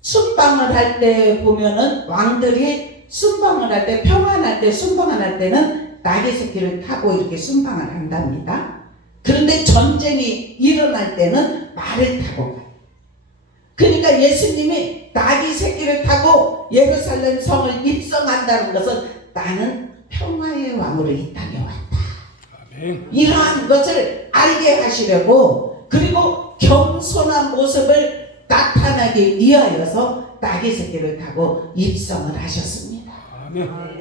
순방을 할 때 보면은 왕들이 순방을 할 때 평안할 때 순방을 할 때는 나귀 새끼를 타고 이렇게 순방을 한답니다. 그런데 전쟁이 일어날 때는 말을 타고 가요. 그러니까 예수님이 나귀 새끼를 타고 예루살렘 성을 입성한다는 것은 나는 평화의 왕으로 이 땅에 왔다. 이러한 것을 알게 하시려고 그리고 겸손한 모습을 나타나기 위하여서 나귀 새끼를 타고 입성을 하셨습니다.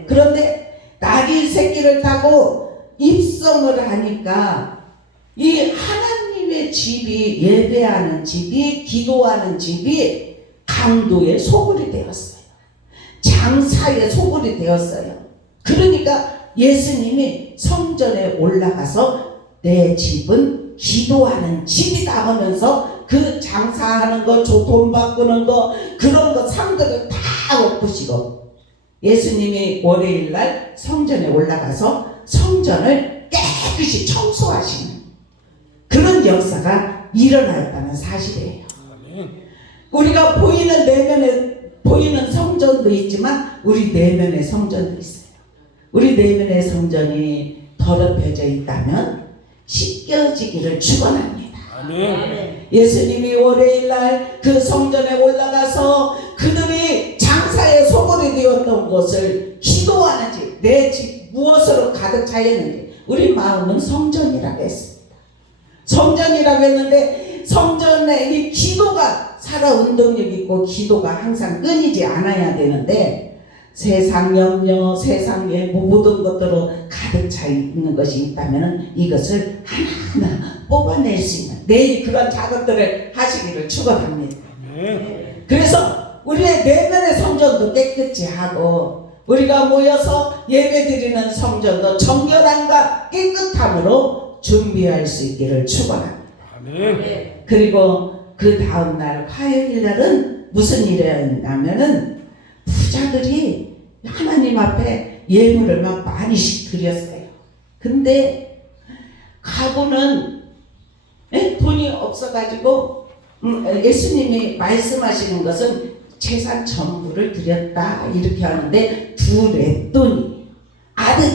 그런데 나귀 새끼를 타고 입성을 하니까 이 하나님의 집이, 예배하는 집이, 기도하는 집이 강도의 소굴이 되었어요. 장사의 소굴이 되었어요. 그러니까 예수님이 성전에 올라가서 내 집은 기도하는 집이다 하면서 그 장사하는 거, 돈 바꾸는 거, 그런 거 상들을 다 엎으시고 예수님이 월요일날 성전에 올라가서 성전을 깨끗이 청소하시는 그런 역사가 일어났다는 사실이에요. 우리가 보이는 내면에 보이는 성전도 있지만 우리 내면의 성전도 있어요. 우리 내면의 성전이 더럽혀져 있다면 씻겨지기를 축원합니다. 아멘. 예수님이 월요일날 그 성전에 올라가서 그들이 장사의 소굴이 되었던 것을 기도하는 집, 내 집 무엇으로 가득 차 있는지 우리 마음은 성전이라고 했습니다. 성전이라고 했는데 성전에 이 기도가 살아 운동력 있고 기도가 항상 끊이지 않아야 되는데 세상 염려, 세상의 모든 것들로 가득 차 있는 것이 있다면 이것을 하나하나 뽑아낼 수 있는 내일 그런 작업들을 하시기를 축원합니다. 그래서 우리의 내면의 성전도 깨끗이 하고 우리가 모여서 예배드리는 성전도 정결함과 깨끗함으로 준비할 수 있기를 축원합니다. 그리고 그 다음날 화요일날은 무슨 일이었냐면은 부자들이 하나님 앞에 예물을 막 많이 드렸어요. 근데 가구는 돈이 없어가지고 예수님이 말씀하시는 것은 재산 전부를 드렸다 이렇게 하는데 두 렛돈이 아주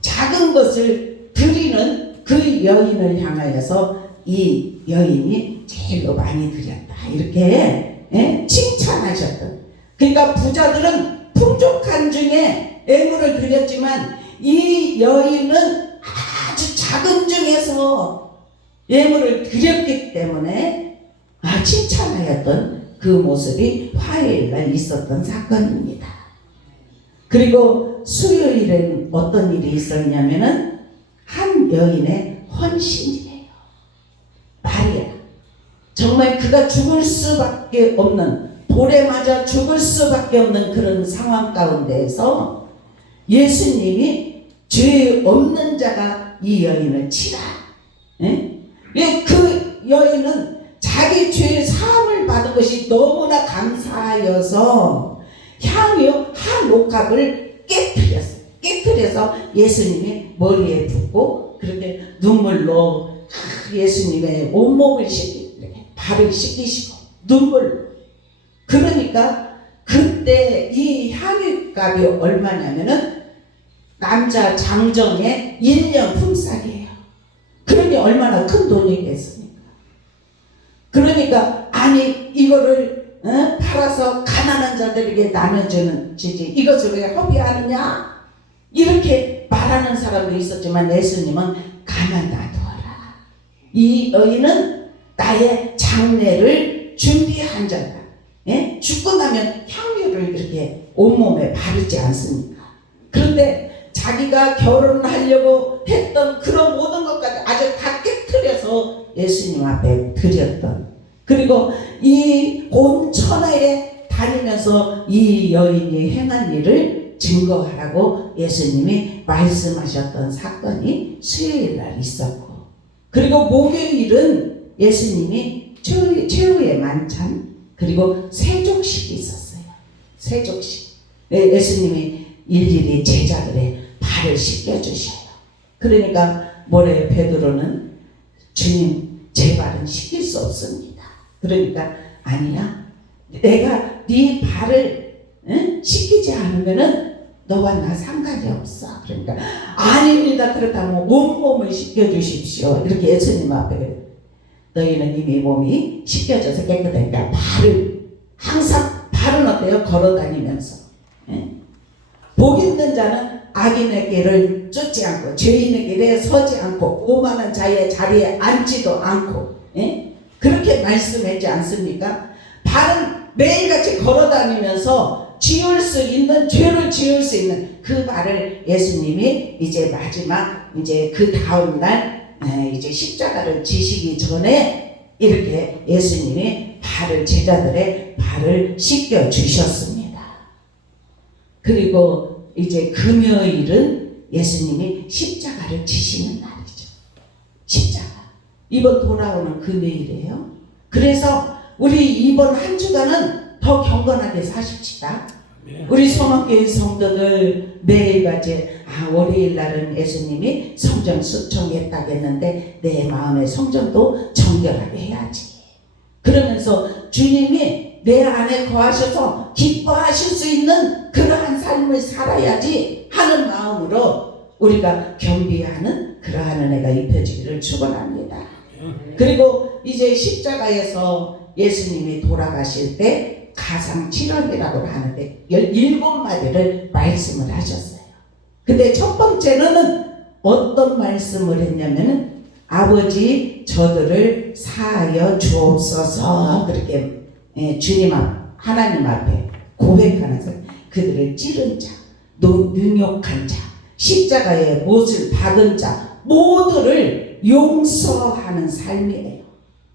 작은 것을 드리는 그 여인을 향하여서 이 여인이 제일로 많이 드렸다 이렇게 칭찬하셨던. 그러니까 부자들은 풍족한 중에 예물을 드렸지만 이 여인은 아주 작은 중에서 예물을 드렸기 때문에 칭찬하였던 그 모습이 화요일날 있었던 사건입니다. 그리고 수요일엔 어떤 일이 있었냐면은 한 여인의 헌신이에요. 마리아. 정말 그가 죽을 수밖에 없는, 돌에 맞아 죽을 수밖에 없는 그런 상황 가운데에서 예수님이 죄 없는 자가 이 여인을 치라. 그 여인은 자기 죄 사함을 받은 것이 너무나 감사하여서 향유 한 옥합을 깨뜨려서 예수님의 머리에 붓고 그렇게 눈물로 예수님의 온몸을 발을 씻기시고 눈물. 그러니까 그때 이 향유값이 얼마냐면은 남자 장정의 1년 품삯이에요. 그러니 얼마나 큰 돈이겠습니까? 그러니까 아니 이거를 팔아서 가난한 자들에게 나눠주는 지지 이것을 왜 허비하느냐 이렇게 말하는 사람도 있었지만 예수님은 가만 놔두어라. 이 여인은 나의 장례를 준비한 자다. 죽고 나면 향유를 이렇게 온몸에 바르지 않습니까? 그런데 자기가 결혼하려고 했던 그런 모든 것까지 아주 다 깨트려서 예수님 앞에 드렸던, 그리고 이 온 천하에 다니면서 이 여인이 행한 일을 증거하라고 예수님이 말씀하셨던 사건이 수요일 날 있었고, 그리고 목요일은 예수님이 최후의 만찬 그리고 세족식이 있었어요. 세족식. 예수님이 일일이 제자들의 발을 씻겨주셔요. 그러니까 모레 베드로는 주님 제 발은 씻길 수 없습니다. 그러니까 아니야, 내가 네 발을 씻기지 않으면은 너와 나 상관이 없어. 그러니까 아닙니다. 그렇다면 온몸을 씻겨주십시오. 이렇게 예수님 앞에 너희는 이미 몸이 씻겨져서 깨끗하니까 발을 항상 발은 어때요? 걸어다니면서 복 있는 자는 악인의 길을 쫓지 않고 죄인의 길에 서지 않고 오만한 자의 자리에 앉지도 않고 그렇게 말씀하지 않습니까? 발은 매일같이 걸어다니면서 지을 수 있는 죄를 지을 수 있는 그 말을 예수님이 이제 마지막 이제 그 다음 날 이제 십자가를 지시기 전에 이렇게 예수님이 제자들의 발을 씻겨 주셨습니다. 그리고 이제 금요일은 예수님이 십자가를 지시는 날이죠. 십자가. 이번 돌아오는 금요일이에요. 그래서 우리 이번 한 주간은 더 경건하게 사십시다. 우리 소망교회 성도들 매일같이 월요일 날은 예수님이 성전 수청했다겠는데 내 마음의 성전도 정결하게 해야지. 그러면서 주님이 내 안에 거하셔서 기뻐하실 수 있는 그러한 삶을 살아야지 하는 마음으로 우리가 겸비하는 그러한 은혜가 입혀지기를 축원합니다. 그리고 이제 십자가에서 예수님이 돌아가실 때 가상칠언이라고 하는데 17마디를 말씀을 하셨어요. 근데 첫 번째는 어떤 말씀을 했냐면은 아버지 저들을 사하여 주옵소서 그렇게 주님 하나님 앞에 고백하면서 그들을 찌른 자, 능욕한 자, 십자가의 못을 박은 자 모두를 용서하는 삶이에요.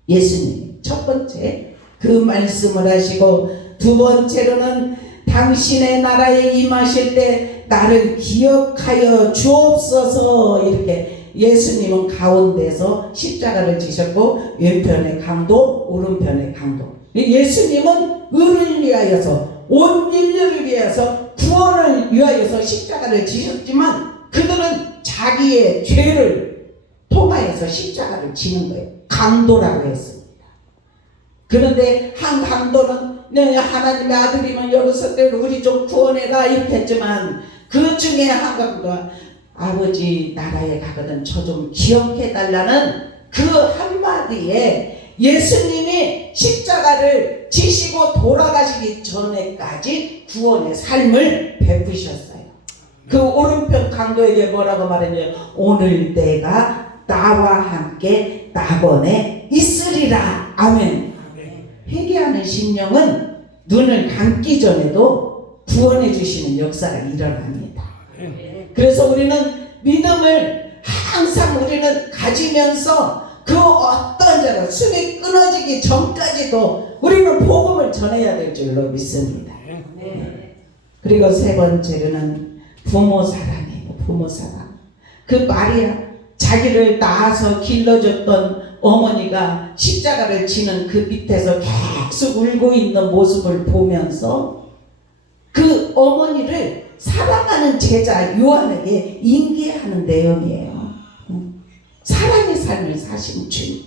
예수님 첫 번째 그 말씀을 하시고 두 번째로는 당신의 나라에 임하실 때 나를 기억하여 주옵소서 이렇게 예수님은 가운데서 십자가를 지셨고 왼편에 강도 오른편에 강도 예수님은 의를 위하여서 온 인류를 위해서 구원을 위하여서 십자가를 지셨지만 그들은 자기의 죄를 통하여서 십자가를 지는 거예요. 강도라고 했습니다. 그런데 한 강도는 하나님의 아들이면 여기서 우리 좀 구원해라 이렇게 했지만 그 중에 한 강도가 아버지 나라에 가거든 저 좀 기억해달라는 그 한마디에 예수님이 십자가를 지시고 돌아가시기 전에까지 구원의 삶을 베푸셨어요. 그 오른편 강도에게 뭐라고 말했냐면 오늘 내가 나와 함께 낙원에 있으리라. 아멘. 회개하는 심령은 눈을 감기 전에도 구원해 주시는 역사가 일어납니다. 그래서 우리는 믿음을 항상 우리는 가지면서 그 어떤 자가 숨이 끊어지기 전까지도 우리는 복음을 전해야 될 줄로 믿습니다. 그리고 세 번째로는 부모 사랑이에요. 부모 사랑. 그 마리아 자기를 낳아서 길러줬던 어머니가 십자가를 지는 그 밑에서 계속 울고 있는 모습을 보면서 그 어머니를 사랑하는 제자 요한에게 인계하는 내용이에요. 사랑의 삶을 사신 주님.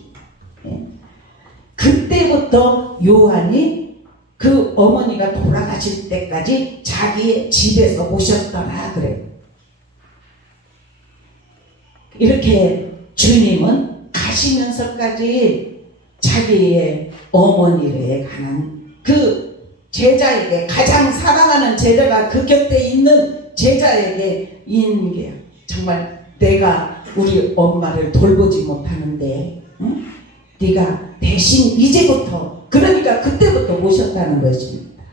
그때부터 요한이 그 어머니가 돌아가실 때까지 자기의 집에서 모셨더라 그래요. 이렇게 주님은 가시면서까지 자기의 어머니에 관한 그 제자에게 가장 사랑하는 제자가 그 곁에 있는 제자에게 인계 정말 내가 우리 엄마를 돌보지 못하는데 응? 네가 대신 이제부터 그러니까 그때부터 모셨다는 것입니다.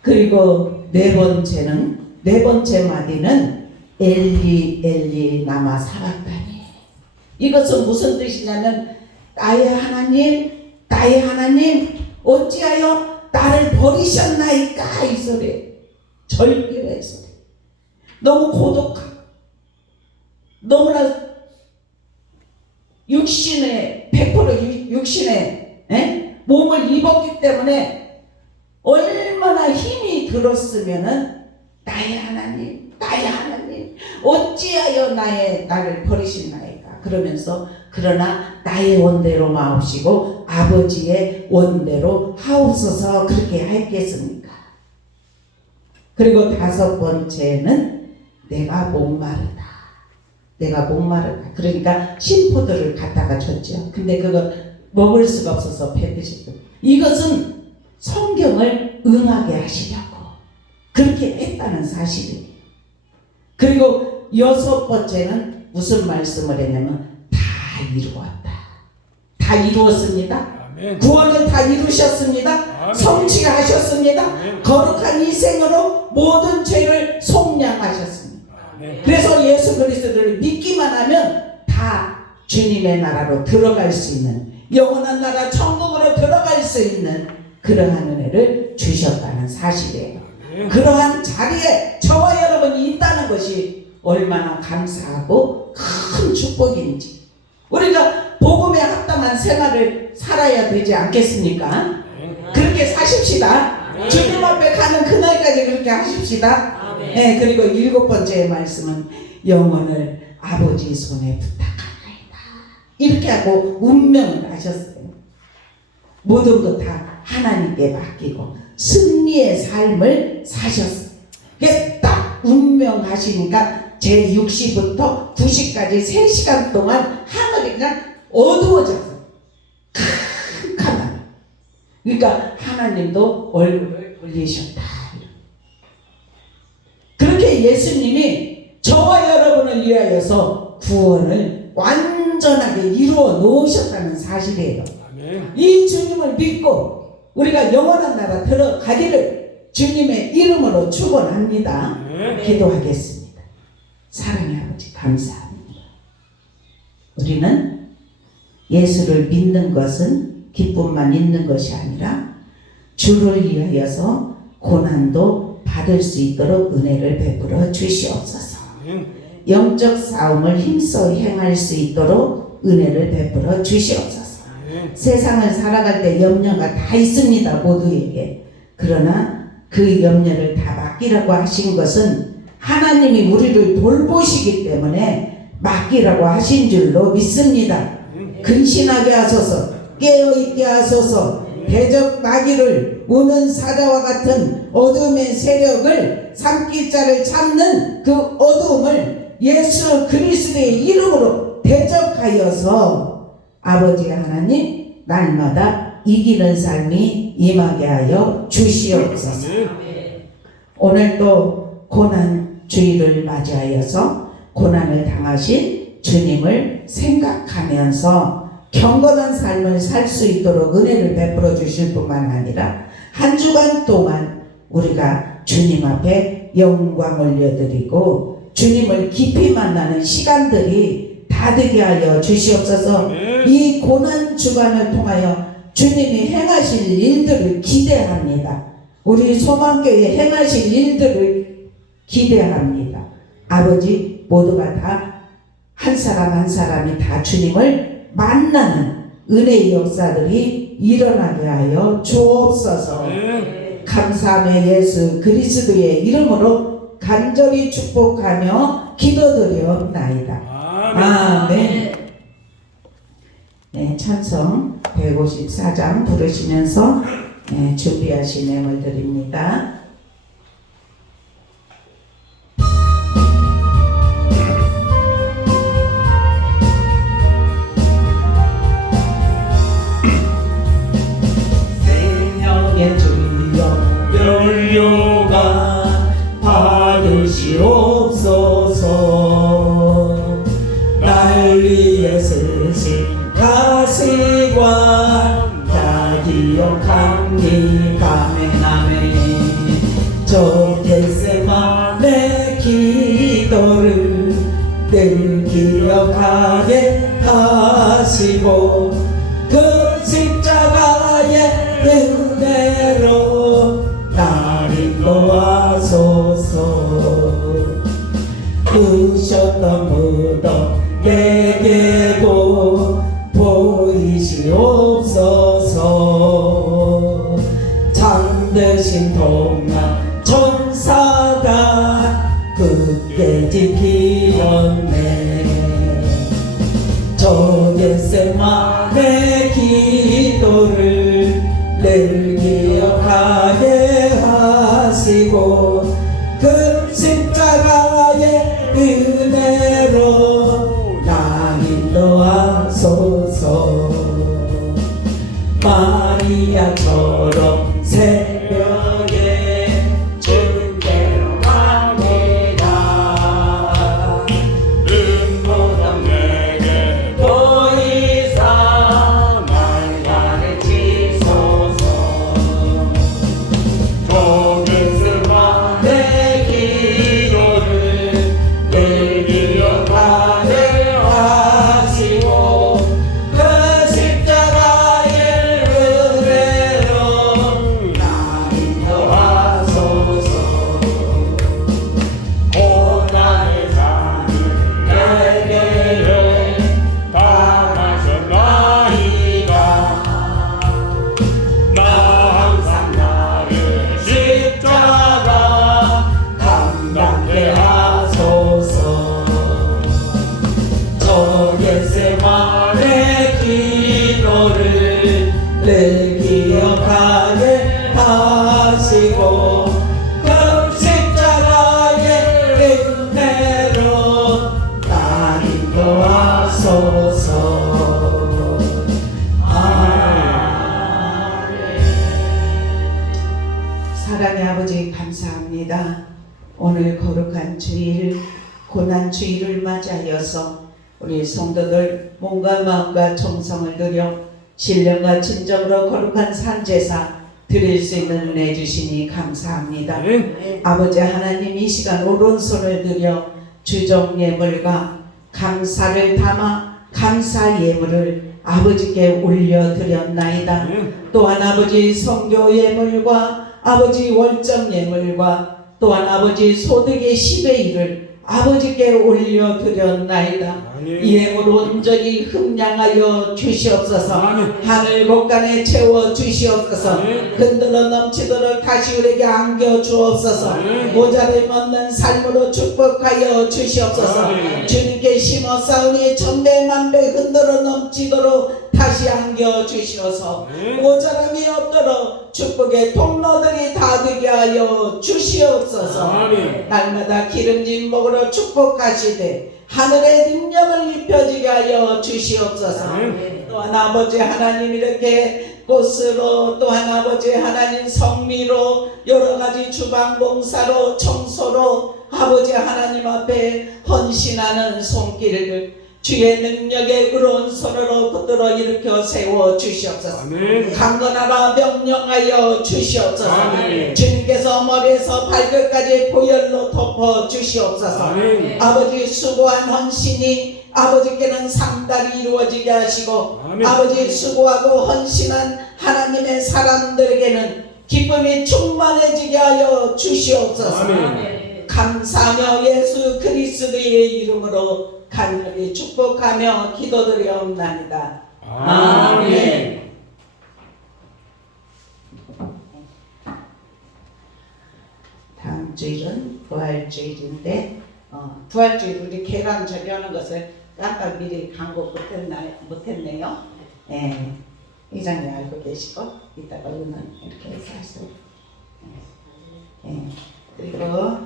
그리고 네 번째 마디는 엘리 엘리 나마 사박다니. 이것은 무슨 뜻이냐면 나의 하나님 어찌하여 나를 버리셨나이까 이 소리. 절규의 소리. 너무 고독하고 너무나 육신의 100% 육신의 몸을 입었기 때문에 얼마나 힘이 들었으면은 나의 하나님 어찌하여 나를 버리시나이까 그러면서 그러나 나의 원대로 마옵시고 아버지의 원대로 하옵소서 그렇게 하겠습니까? 그리고 다섯 번째는 내가 목마르다. 그러니까 심포도를 갖다가 줬죠. 근데 그거 먹을 수가 없어서 뱉으셨고 이것은 성경을 응하게 하시려고 그렇게 했다는 사실이에요. 그리고 여섯 번째는 무슨 말씀을 했냐면 다 이루었다. 다 이루었습니다. 아멘. 구원을 다 이루셨습니다. 아멘. 성취하셨습니다. 아멘. 거룩한 희생으로 모든 죄를 속량하셨습니다. 아멘. 그래서 예수 그리스도를 믿기만 하면 다 주님의 나라로 들어갈 수 있는, 영원한 나라 천국으로 들어갈 수 있는 그러한 은혜를 주셨다는 사실이에요. 그러한 자리에 저와 여러분이 있다는 것이 얼마나 감사하고 큰 축복인지, 우리가 복음에 합당한 생활을 살아야 되지 않겠습니까? 그렇게 사십시다. 주님 앞에 가는 그날까지 그렇게 하십시다. 네, 그리고 7번째 말씀은 영혼을 아버지 손에 부탁하나이다. 이렇게 하고 운명을 하셨어요. 모든 것 다 하나님께 맡기고 승리의 삶을 사셨어요. 그게 딱 운명하시니까 제6시부터 9시까지 3시간 동안 하늘이 그냥 어두워져서 큰 카메라. 그러니까 하나님도 얼굴을 돌리셨다. 그렇게 예수님이 저와 여러분을 위하여서 구원을 완전하게 이루어 놓으셨다는 사실이에요. 아멘. 이 주님을 믿고 우리가 영원한 나라 들어가기를 주님의 이름으로 축원합니다. 기도하겠습니다. 사랑의 아버지 감사합니다. 우리는 예수를 믿는 것은 기쁨만 있는 것이 아니라 주를 위하여서 고난도 받을 수 있도록 은혜를 베풀어 주시옵소서. 영적 싸움을 힘써 행할 수 있도록 은혜를 베풀어 주시옵소서. 세상을 살아갈 때 염려가 다 있습니다. 모두에게. 그러나 그 염려를 다 맡기라고 하신 것은 하나님이 우리를 돌보시기 때문에 맡기라고 하신 줄로 믿습니다. 근신하게 하소서, 깨어있게 하소서. 대적 마귀를 우는 사자와 같은 어둠의 세력을 삼킬자를 잡는 그 어둠을 예수 그리스도의 이름으로 대적하여서 아버지 하나님 날마다 이기는 삶이 임하게 하여 주시옵소서. 오늘도 고난 주일을 맞이하여서 고난을 당하신 주님을 생각하면서 경건한 삶을 살 수 있도록 은혜를 베풀어 주실 뿐만 아니라 한 주간 동안 우리가 주님 앞에 영광 올려드리고 주님을 깊이 만나는 시간들이 다 되게 하여 주시옵소서. 이 고난 주간을 통하여 주님이 행하실 일들을 기대합니다. 우리 소망교회 행하실 일들을 기대합니다. 아버지, 모두가 다 한 사람 한 사람이 다 주님을 만나는 은혜의 역사들이 일어나게 하여 주옵소서. 감사함의 예수 그리스도의 이름으로 간절히 축복하며 기도드려옵나이다. 아멘. 네, 찬송 154장 부르시면서 준비하신 내용을 드립니다. 생명의 주여 연료가 받으시옵소서. 날 위해 쓰신 가시관 다 기억합니다. 아멘. 저 겟세마네 기도를 늘 기억하게 하시고 그 십자가의 은혜로 날 인도하소서. 부셨던 무덤 내게도 보이시옵소서. 잠드신 동안 천사가 굳게 지키었네. 저 겟세마네 기도를 늘 기억하게 하시고 그 십자가의 은혜로 나 인도하소서. 마리아처럼 새벽에 주께로 갑니다. 오늘 거룩한 주일, 고난 주일을 맞이하여서 우리 성도들 몸과 마음과 정성을 들여 신령과 진정으로 거룩한 산제사 드릴 수 있는 은혜 주시니 감사합니다. 아버지 하나님, 이 시간 오른손을 들여 주정 예물과 감사를 담아 감사 예물을 아버지께 올려드렸나이다. 또한 아버지 성교 예물과 아버지 월정 예물과 또한 아버지 소득의 10의 1을 아버지께 올려드렸나이다. 이 예물 온전히 흠량하여 주시옵소서. 하늘 곳간에 채워 주시옵소서. 흔들어 넘치도록 다시 우리에게 안겨 주옵소서. 모자를 먹는 삶으로 축복하여 주시옵소서. 주님께 심어 싸우니 천배만배 흔들어 넘치도록 다시 안겨 주시옵소서. 모자람이 없도록 축복의 통로들이 다 되게 하여 주시옵소서. 날마다 기름진 목으로 축복하시되 하늘의 능력을 입혀지게 하여 주시옵소서. 또한 아버지 하나님, 이렇게 꽃으로, 또한 아버지 하나님 성미로, 여러가지 주방봉사로, 청소로 아버지 하나님 앞에 헌신하는 손길을 주의 능력의 의로운 손으로 붙들어 일으켜 세워 주시옵소서. 강건하라 명령하여 주시옵소서. 주님께서 머리에서 발끝까지 보혈로 덮어 주시옵소서. 아버지 수고한 헌신이 아버지께는 상달이 이루어지게 하시고 아버지 수고하고 헌신한 하나님의 사람들에게는 기쁨이 충만해지게 하여 주시옵소서. 감사하며 예수 그리스도의 이름으로 간절히 축복하며 기도드리옵나이다. 아멘. 다음 주일은 부활주일인데 부활주일 우리 계란 절여하는 것을 깜빡 미리 광고 못했네요. 이장님 알고 계시고 이따가 오늘 이렇게 해서 하세요. 그리고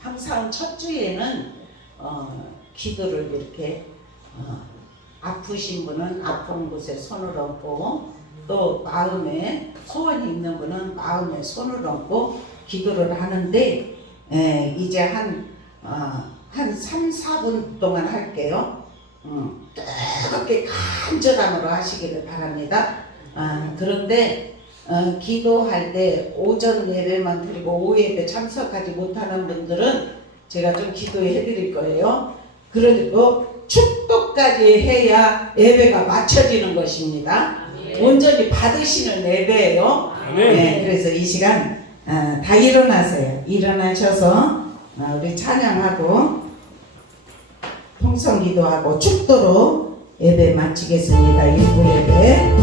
항상 첫 주에는 기도를 이렇게 아프신 분은 아픈 곳에 손을 얹고 또 마음에 소원이 있는 분은 마음에 손을 얹고 기도를 하는데 이제 한 3, 4분 동안 할게요. 뜨겁게 간절함으로 하시기를 바랍니다. 그런데 기도할 때 오전 예배만 드리고 오후 예배 참석하지 못하는 분들은 제가 좀 기도해 드릴 거예요. 그리고 축복까지 해야 예배가 맞춰지는 것입니다. 온전히 받으시는 예배예요. 그래서 이 시간 다 일어나세요. 일어나셔서 우리 찬양하고 통성기도하고 축도로 예배 마치겠습니다. 일부 예배.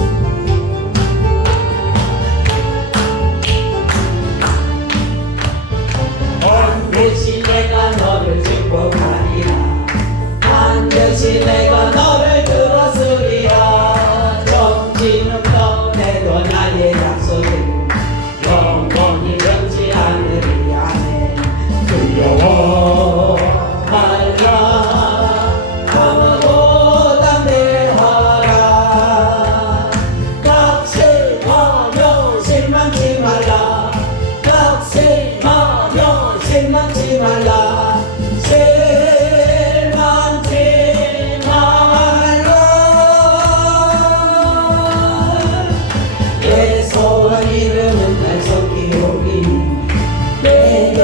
반드시 내가 너를 축복하리라. 반드시 내가 너를 들었으리라. 정지는 떠내도 나의 약속은 영원히 변치 않으리. 아멘. 두려워 말라. 아무보다 내하라. 낙심하며 실망치 말라. 낙심하며 실망치 말라. 실망치 말라. 내 소원 이름은 날 속히 오리니 내게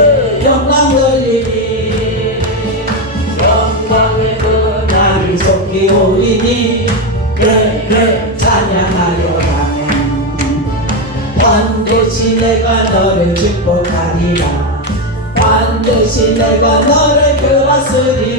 영광 돌리니. 영광의 그 나를 속히 오리니 내게 찬양하여 가면 반드시 내가 너를 축복하리라. 반드시 내가 너를 들었으리라.